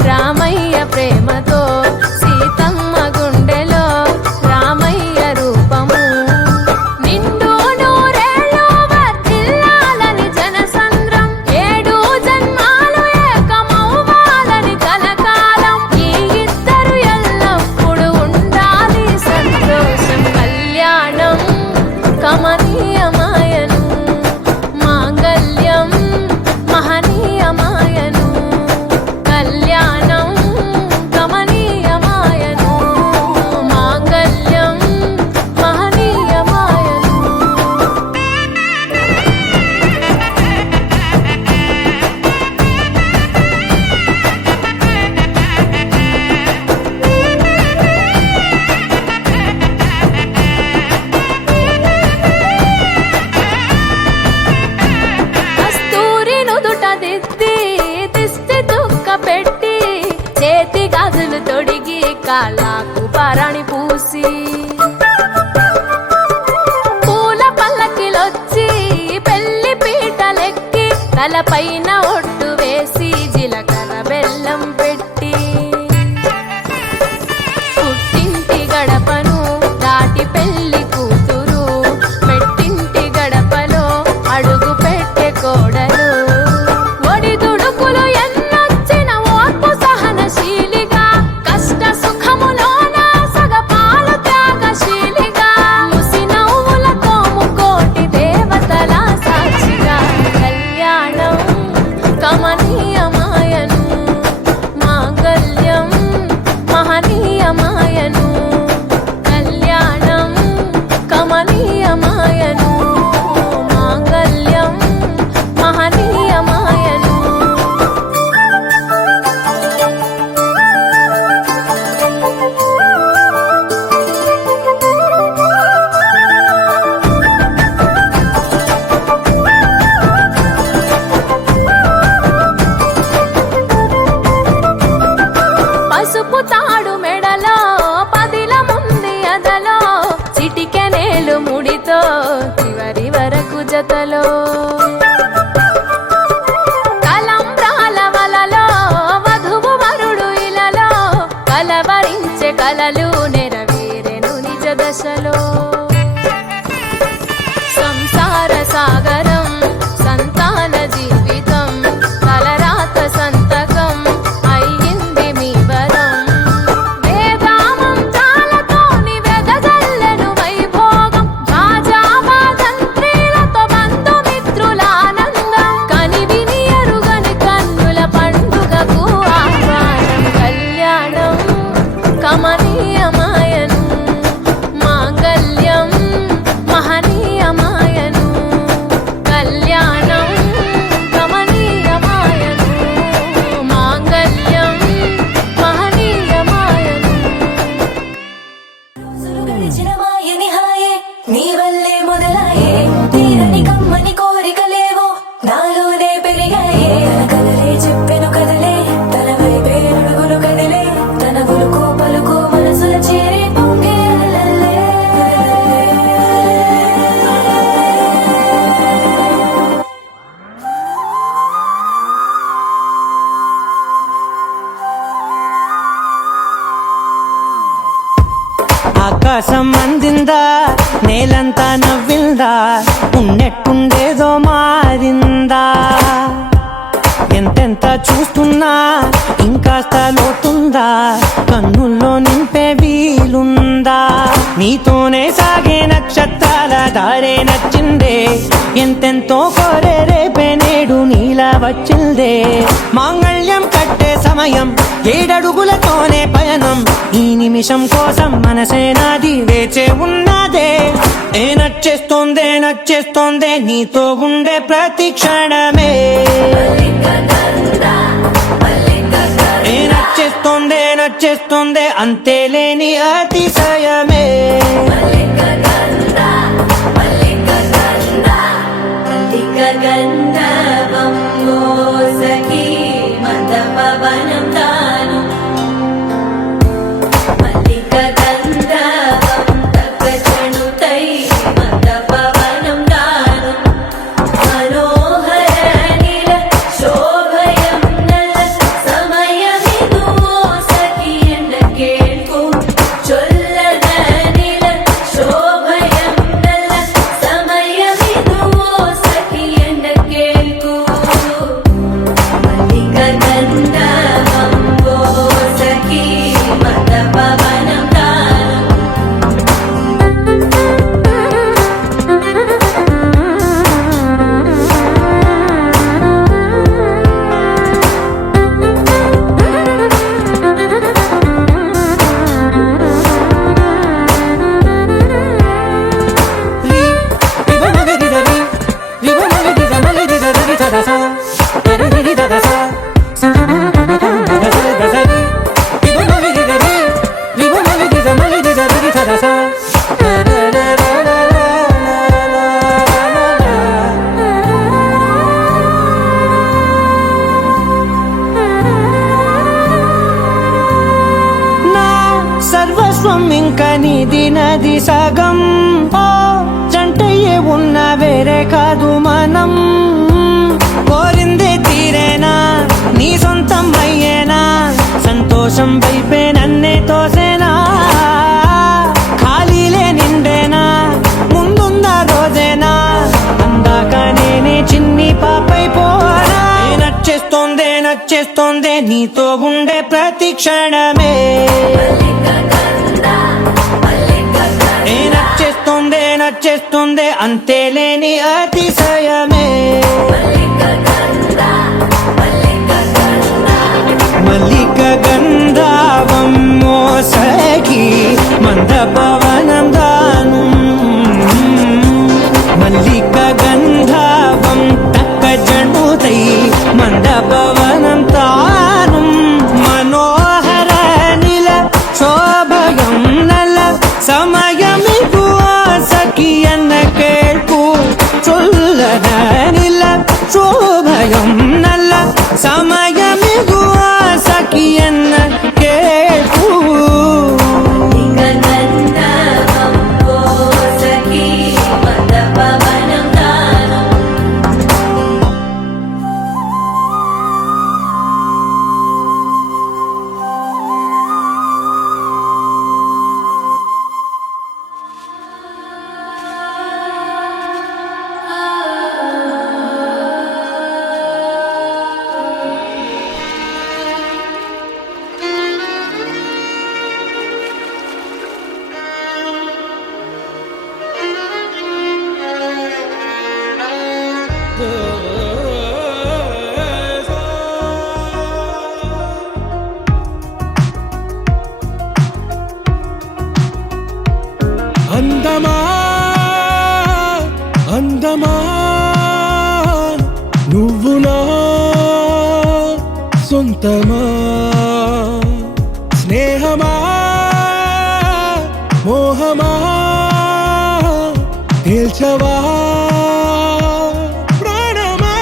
రామయ్య ప్రేమతో, సీతమ్మ గుండెలో రామయ్య రూపము. నిండు నూరేళ్ళు వర్ధిల్లాలని జనసంద్రం, 7 జన్మాలు ఏకమవ్వాలని పూల పల్లకిలొచ్చి పెళ్లి పీటలెక్కి తలపైన ఒట్టు వేసి జీలకర్ర బెల్లం పెట్టి పుట్టింటి గడపను దాటి పెళ్లి కూతురు పెట్టింటి గడపలో అడుగు పెట్టే కోడలు ఒడిదుడుకులు ఎన్నొచ్చిన ఓర్పు సహనశీలిగా కష్ట సుఖములోన సగపాలు త్యాగశీలిగా ముసి నవ్వులతో ముకోటి దేవతల సాక్షిగా కళ్యాణం కమనీయమాయను మాంగళ్యం మహనీయమాయను కళ్యాణం కమనీయమాయను మాంగళ్యం మహనీయమాయను పసుపు తాడు మెడలో పదిల ముంది అదలో చిటికెనేలు ముడితో చివరి వరకు జతలో కలంబ్రాల వలలో వధువు వరుడు ఇలలో కలవరించే కలలు నెరవేరెను నిజ దశలో సంసార సాగరం సంతాన జీవితం తలరాత సంతకం అయ్యింది మీ వరం వేదామంత్రాలతోని వెదజల్లెను వైభోగం భాజావాదంత్రీలతో బంధుమిత్రుల ఆనందం కనివిని ఎరుగని కన్నుల పండుగకు ఆహ్వానం కళ్యాణం కమనీయమాయను మాంగళ్యం మహనీయమాయను కళ్యాణం కమనీయమాయను మాంగళ్యం మహనీయమాయను రోజులు గడిచిన మాయని హాయే నీ వల్లే మొదలాయే తీరని కమ్మని కోరికలేవో నాలోనే పెరిగాయే తన కదలే చెప్పెను కదలే తన వైపే అడుగులు కదిలే తన ఉలుకు పలుకు మనసుల చేరి పొంగే అలలే. ఆకాశం అందిందా నేలంతా నవ్విందా ఉన్నట్టుండేదో మారిందా ఎంతెంత చూస్తున్నా ఇంకాస్త లోతుందా కన్నుల్లో నింపే వీలుందా నీతోనే సాగే నక్షత్రాల దారే నచ్చిందే ఎంతెంతో కోరే రేపే నేడు నీలా వచ్చిందే మాంగళ్యం కట్టే సమయం ఏడడుగులతోనే పయనం ఈ నిమిషం కోసం మనసే నాది వేచే ఉన్నదే ఏ నచ్చేస్తోందే నీతో ఉండే ప్రతి క్షణమే ఏ నచ్చేస్తోందే అంతేలేని అతిశయమే గంధర్వం మోసకి మందపవనం తాను మల్లిక గంధర్వం తగ్గచణుతై మందపవనం తాను మనోహర నిల శోభయం నల సమయమిదు మోసకి ఎన్న కేൾకు చొల్లన సర్వస్వం ఇంక నీది నది సగం ఓ జంటయ్యే ఉన్న వేరే కాదు మనం కోరిందే తీరేనా నీ సొంతం అయ్యేనా సంతోషం వైపే నన్నే తోసేనా ఖాళీలే నిండేనా ముందుందా రోజేనా అందాక నేనే చిన్ని పాపైపోనా నచ్చేస్తోందే నీతో ఉండే ప్రతి క్షణమే నచ్చేస్తోందే అంతేలేని అతిశయమే మల్లిక గంధావం మోసగి మంద పవనం దాను మల్లిక గంధావం తక్క జణుతై మంద పవనం తాను మనోహర నిల శోభయం నల సమయమిగు సఖియన్న కేൾపు చొల్లన నిల శోభయం నల్ల సమయమిగు సఖియన్న కేൾపు అందమా అందమా నువ్వు నా సొంతమా స్నేహమా మోహమా తేల్చవా ప్రాణమా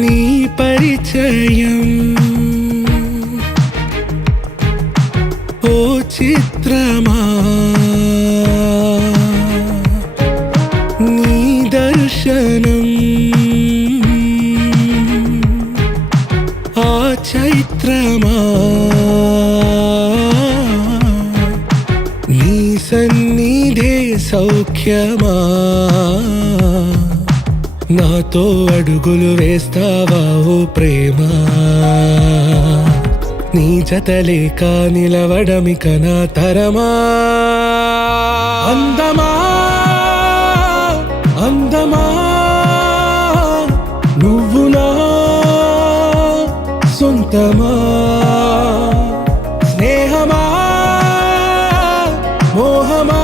నీ పరిచయం ఓ చిత్రమా నీ దర్శనం ఆ చైత్రమా నీ సన్నిధే సౌఖ్యమా నాతో అడుగులు వేస్తావా ఓ ప్రేమ నీ జతలేక నిలవడమిక నా తరమా అందమా అందమా నువ్వు నా సొంతమా స్నేహమా మోహమా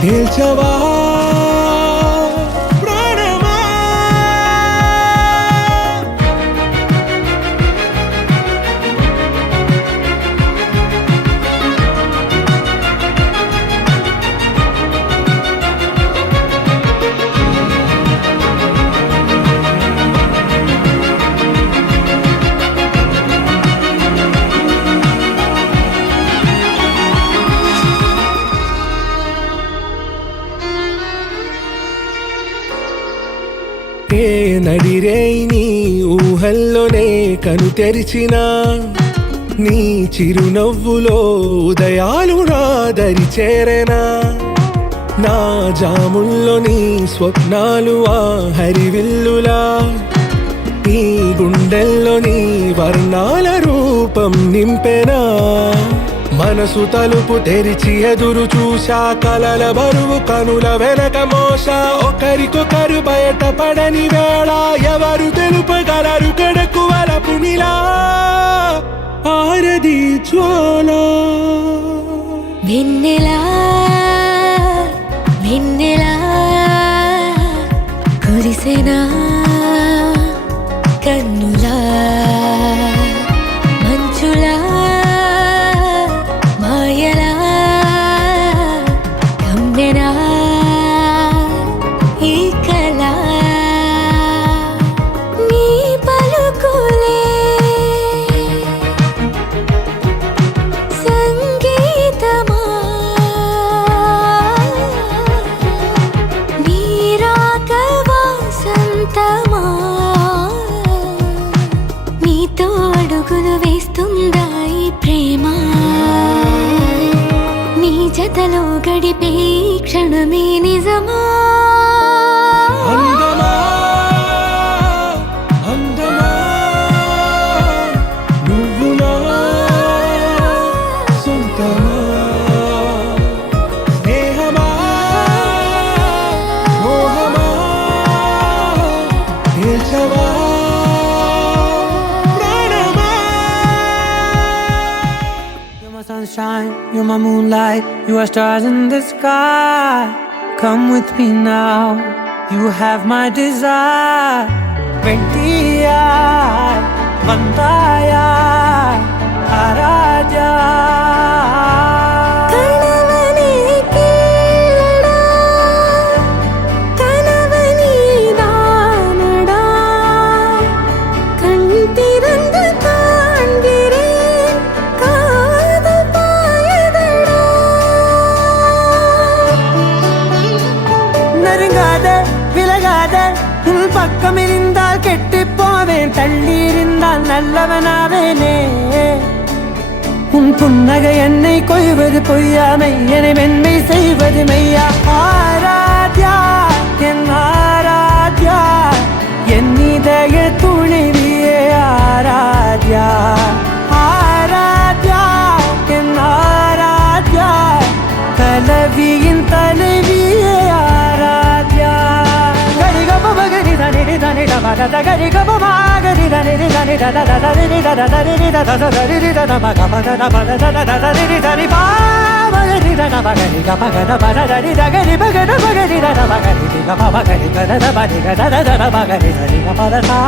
తేల్చవా నడిరే నీ ఊహల్లోనే కను తెరిచిన నీ చిరునవ్వులో ఉదయాలు నా దరి చేరెనా నా జాముల్లో నీ స్వప్నాలు ఆ హరివిల్లులా ఈ గుండెల్లో నీ వర్ణాల రూపం నింపెనా మనసు తలుపు తెరిచి ఎదురు చూశా కలల బరువు కనుల వెనక మోసా ఒకరికొకరు బయటపడని వేళ ఎవరు తెలుపగలరు కడకు వలపు నిలా ఆరది జ్వాల వెన్నెలా వెన్నెలా కురిసెనా కన్నులా మంచులా మాయలా కమ్మెనా ఈ కళ నీ పలుకులే అందమా నీతో అడుగులు వేస్తుందా ఈ ప్రేమ నీ జతలో గడిపే ఈ క్షణమే నిజమా అందమా అందమా నువ్వు నా సొంతమా స్నేహమా మోహమా దేశమా ప్రాణమా You're my sunshine, you're my moonlight, you are stars in the sky. Come with me now, you have my desire. Ventiya, Vandaya, Araja. కనవనే కీలడా కనవని దానడా కంటిరందు కాంగిరే కాదు పాయదడా நெருங்காத விலகாத உன் பக்கம் இருந்தால் கெட்டு போவேன் தள்ளி இருந்தால் நல்லவனாவேனே உன் புன்னகை என்னை கொய்வது பொய்யாமை என்னை மென்மை செய்வது மெய்யா ஆராத்யா என் ஆராத்யா என் இதய துணைவியே ஆராத்யா ஆராத்யா என் ஆராத்யா கலவியின் தலைவியே ஆராத்யா கரிகப மகரி தனி தனி டமத கரிகப மகரி தனி தனி தத தரி தத தரி தத தரி தத மக மக மத தத தரி தரி பா மகரி தன மகரி க மகத பத தரி தகரி மகத மகரி தன மகரி க மகரி கத பதி கத தத மகரி தரி க பத சா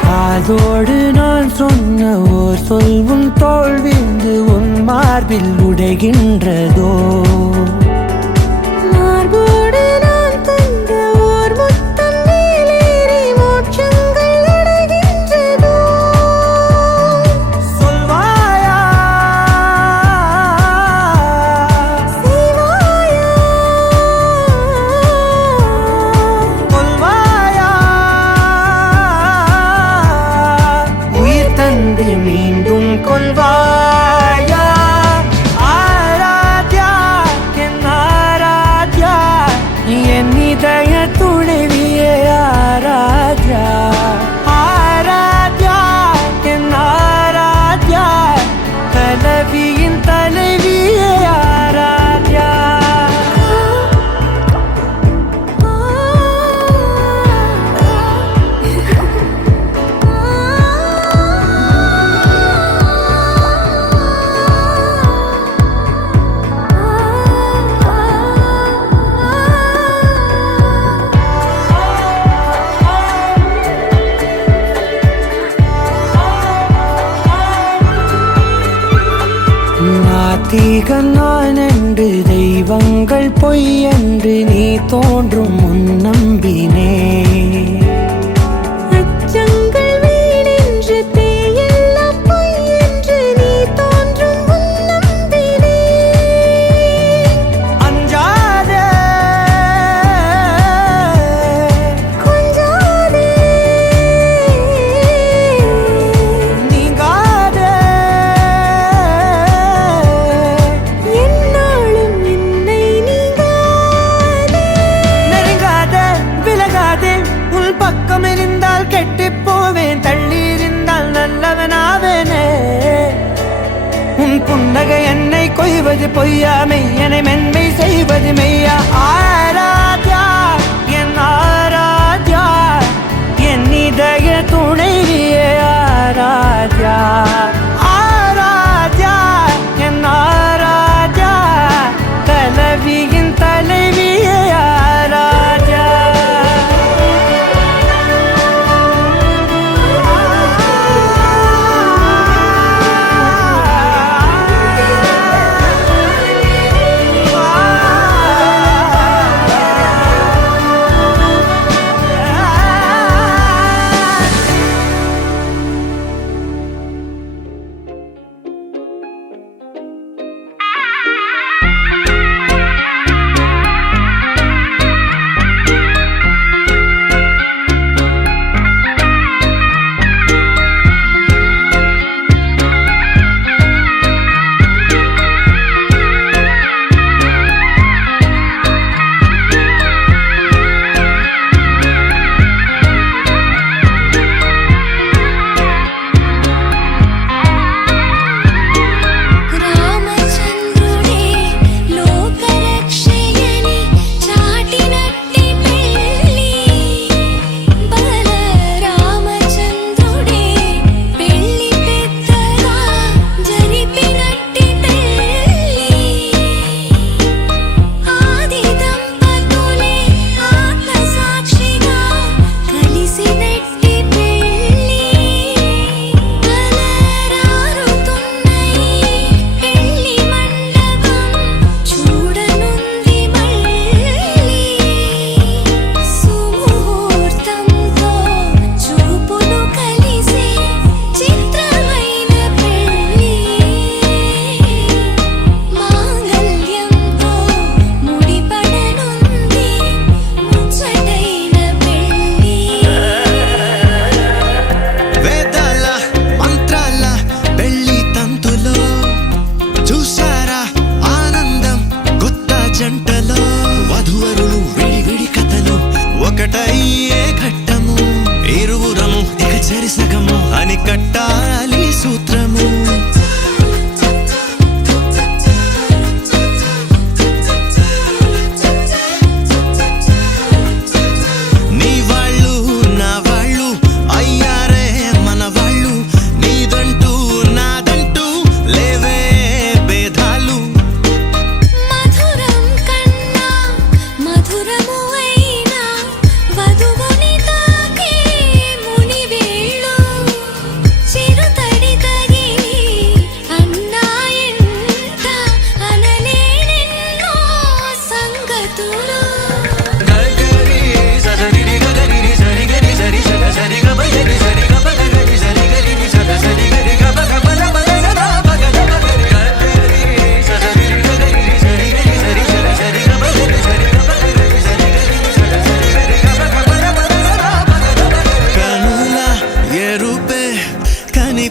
காதோடு நான் சொன்ன ஓர் சொல் உன் தோல் வீழ்ந்து உன் மார்பில் உடைகின்றதோ மார்போடு நான் தந்த ஓர் முத்தம் மேலேறி மோட்சங்கள் அடைகின்றதோ சொல்வாயா செய்வாயா கொல்வாயா உயிர் தந்து மீண்டும் கொல்வாயா ஆராத்யா என் ஆராத்யா என் இதய துணைவியே ஆராத்யா ஆராத்யா என் ஆராத்யா கலவியின் தலைவியே ஆராத்யா நாத்திகன் நான் என்று தெய்வங்கள் பொய் என்று நீ தோன்றும் முன் நம்பினே அச்சங்கள் வீணென்று தேயெல்லாம் பொய் என்று நீ தோன்றும் முன் நம்பினே அஞ்சாதே கொஞ்சாதே நீங்காதே என்னாலும் என்னை நீங்காதே நெருங்காத விலகாதே உன் பக்கம் இருந்தால் கெட்டு போவேன் தள்ளி இருந்தால் நல்லவனாவேனே உன் புன்னகை என்னை கொய்வது பொய்யாமை என்னை மென்மை செய்வது மெய்யா ஆராத்யா என் ஆராத்யா என் இதய துணைவியே ஆராத்யா ஆராத்யா என் ஆராத்யா கலவியின் தலைவியே ஆராத்யா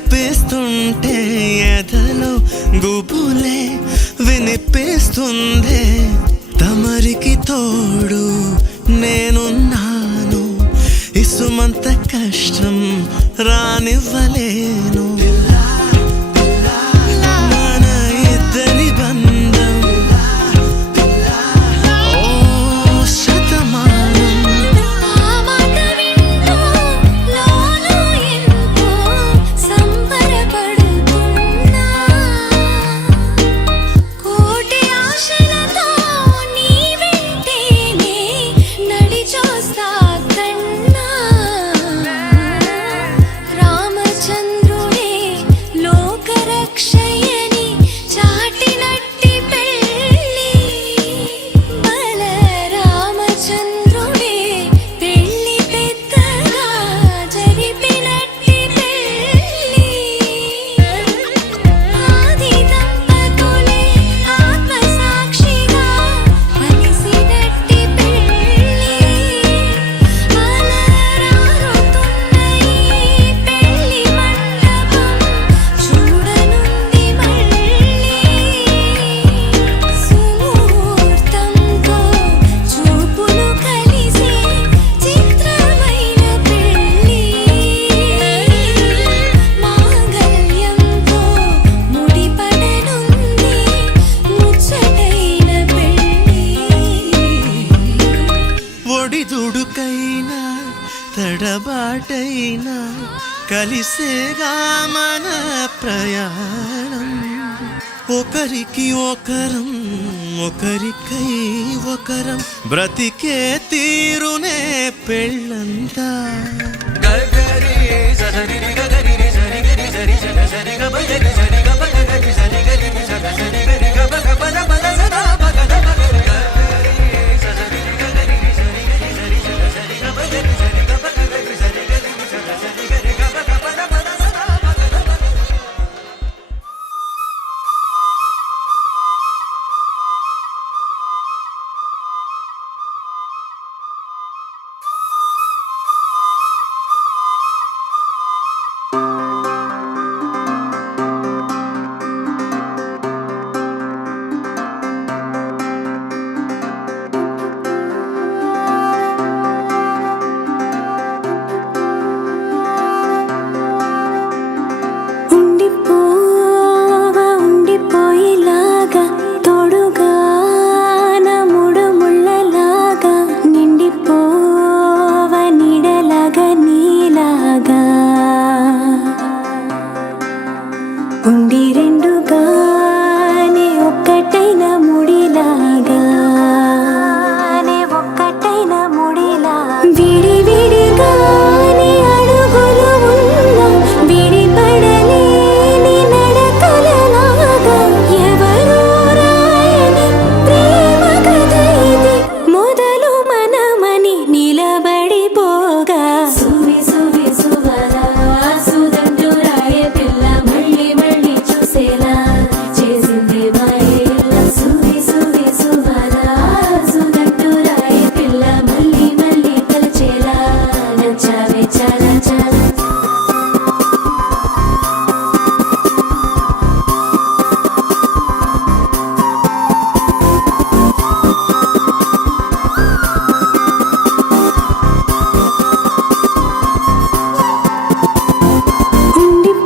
కనిపిస్తుంటే ఎదలో గుబులే వినిపిస్తుందే తమరికి తోడు నేనున్నాను ఇసుమంత కష్టం రానివ్వలేను మన ఇద్దరి బంధం ఓ శతమానం ఆ మాట వింటూ లోలో ఎంతో సంబరపడుతున్నా కోటి ఆశలతో నీ వెంటేనే నడిచొస్తా కన్నా రామచంద్రుడే లోకరక్షయని చాటినట్టి పెళ్ళి బల రామచంద్రుడే పెళ్ళి పెద్దగా జరిపినట్టి పెళ్ళి ఆది దంపతులే ఆత్మసాక్షిగా కలిసినట్టి పెళ్ళి అలరారుతున్న ఈ పెళ్ళి మండపం చూడనుంది మళ్ళీ సుముహూర్తంతో చూపులు కలిసి చిత్రమైన పెళ్ళి మాంగళ్యంతో ముడిపడనుంది ముచ్చటైన పెళ్ళి ఒడిదుడుకైనా తడబాటైనా కలిసేగా మన ప్రయాణం ఒకరికి ఒకరం ఒకరికై ఒకరం బ్రతికే తీరునే పెళ్ళంతా గగరి సరి గగరి సరి గరి సరి సరి గ బగరి సరి గ బగరి సరి గరి సరి గరి గ బగ పద పద సదా బగ ద బగరి గగరి సరి గగరి సరి గరి సరి సరి గ బగరి సరి గ బగరి సరి గరి సరి గరి గ బగ పద పద సదా బగ ద బగరి ఉండిపోవా ఉండిపోయేలాగా తోడుగా నా మూడు ముళ్ళలాగా నిండిపోవా నీడలాగా నీలాగా ఉండి రెండుగానే ఒక్కటైన ముడిలాగా ఒక్కటైన ముడిలా విడి విడిగానే అడుగులు ఉన్నా విడిపడలేని నడకలలాగా ఎవరూ రాయని ప్రేమ కథ ఇది మొదలు మనమని నిలబడిపోగా సువి సువి సువలా సుదండు రాయ పిల్ల మళ్ళీ మళ్ళీ చూసేలా చేసింది మాయేలా సువి సువి సువలా సుదండు రాయ పిల్ల మళ్ళీ మళ్ళీ తలచేలా నచ్చావే చాలా చాలా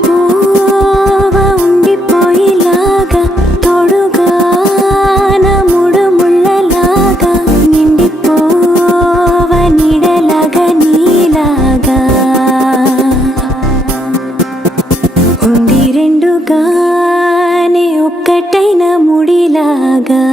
ఉండిపోవా ఉండిపోయేలాగా తోడుగా నా మూడు ముళ్ళలాగా నిండిపోవా నీడలాగా నీలాగా ఉండి రెండుగానే ఒక్కటైన ముడిలాగా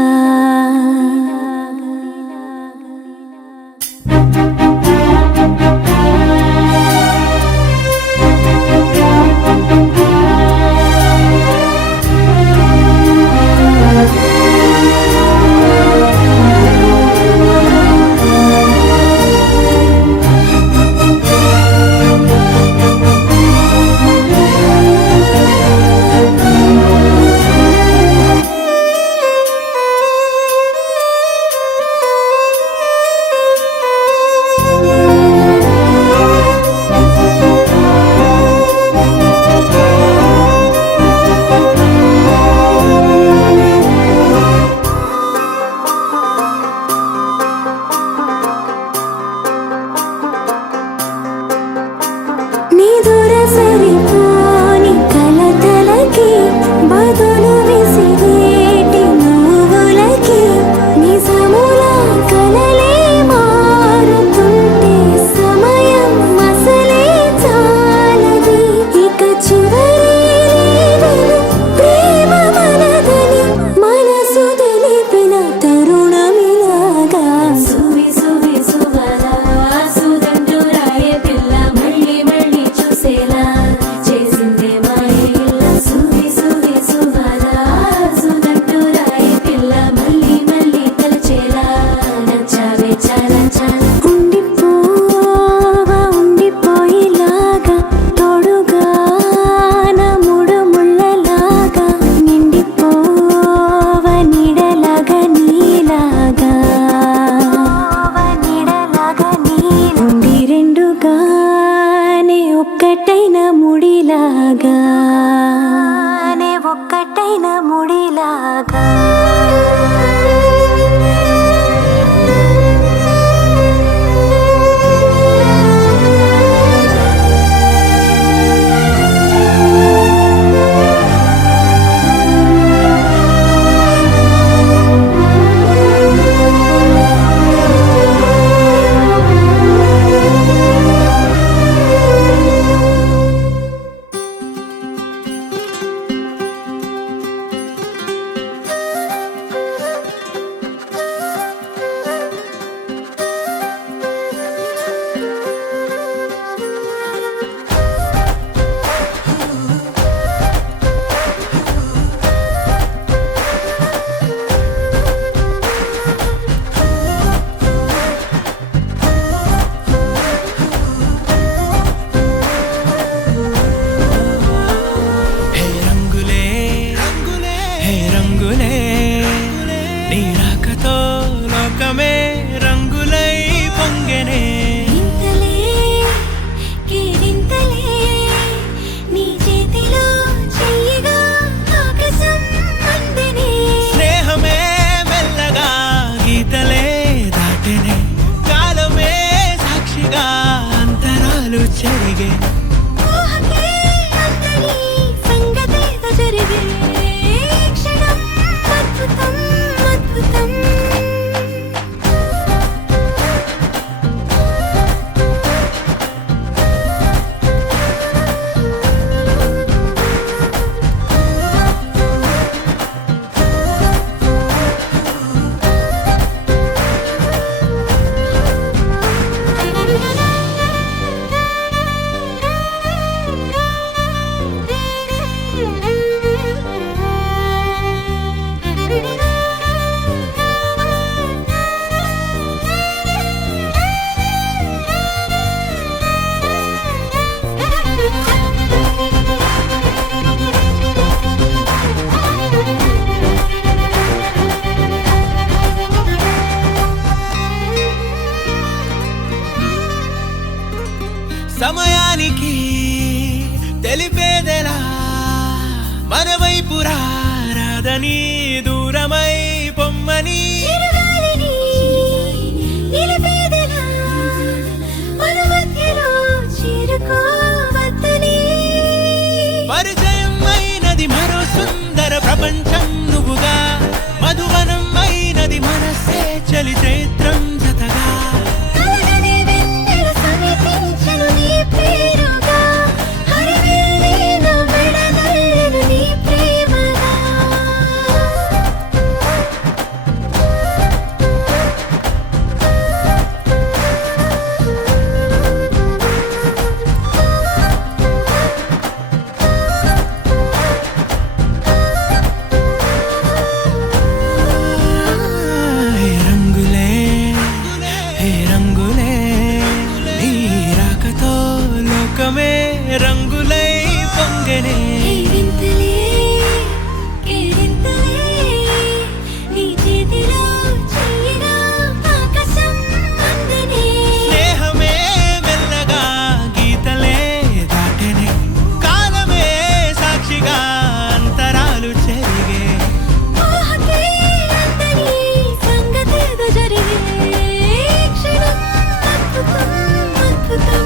మన వైపు రాదని దూరమై పొమ్మని చిరుగాలిని నిలిపేదెలా మన మధ్యలో చేరుకోవద్దని పరిచయం అయినది మరో సుందర ప్రపంచం నువ్వుగా మధువనం అయినది మనసే చలి చైత్రం జతగా కలగని వెన్నెల సమీపించను నీ పేరుగా హరివెల్లి నా మెడదల్లెను నీ ప్రేమగా హే రంగులే హే రంగులే నీ రాకతో లోకమే రంగులై పొంగనే కేరింతలే కేరింతలే నీ చేతిలో చెయ్యిగా ఆకాశం అందనే స్నేహమే మెల్లగా గీతలే దాటెనే కాలమే సాక్షిగా అంతరాలు చెరిగే ఊహకే అందని సంగతేదో జరిగే క్షణం అద్భుతం అద్భుతం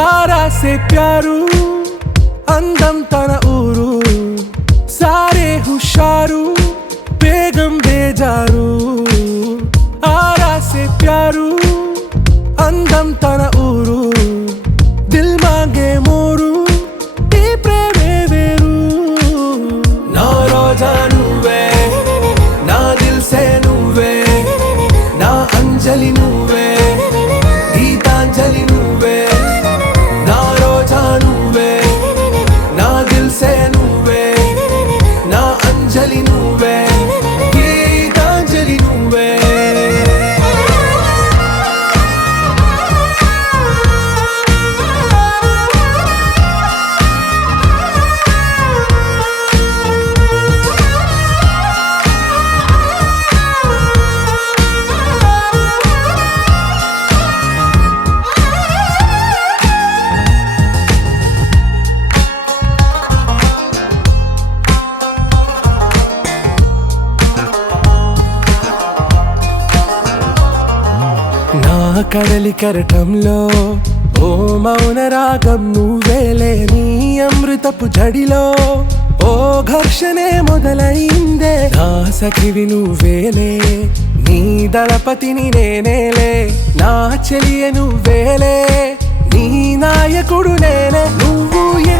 आरा से प्यारू అందం తన ఊరు సారే హుషారు బేగం బేజారు ఆరా సే ప్యారు అందం తన ఊరు దిల్ మాంగే మోరు ఈ ప్రేమే వేరు నా రోజా నువ్వే నా దిల్ సే నువ్వే నా అంజలి నువ్వే గీతాంజలి నువ్వే నా రోజా నువ్వే నా దిల్ సే నువ్వే నా అంజలి నువ్వే గీతాంజలి నువ్వే నా కడలి కరటంలో ఓ మౌన రాగం నువ్వేలే నీ అమృతపు జడిలో ఓ ఘర్షణే మొదలైందే నా సఖివి నువ్వేలే నీ దళపతిని నేనేలే నా చెలియ నువ్వేలే నీ నాయకుడు నేనే నువ్వు ఏ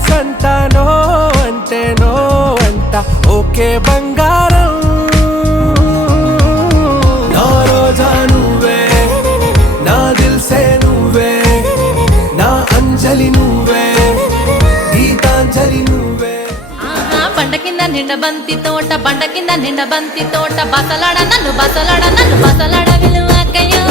సంట నో అంటే నో అంట ఓకే బంగారం నా రోజా నువ్వే నా దిల్ సే నువ్వే నా అంజలి నువ్వే గీతాంజలి నువ్వే పంట కింద నిండబంతి తోట బండ కింద నిండబంతి తోట బసలాడ నన్ను బసలాడ విలువ అక్కయ్యో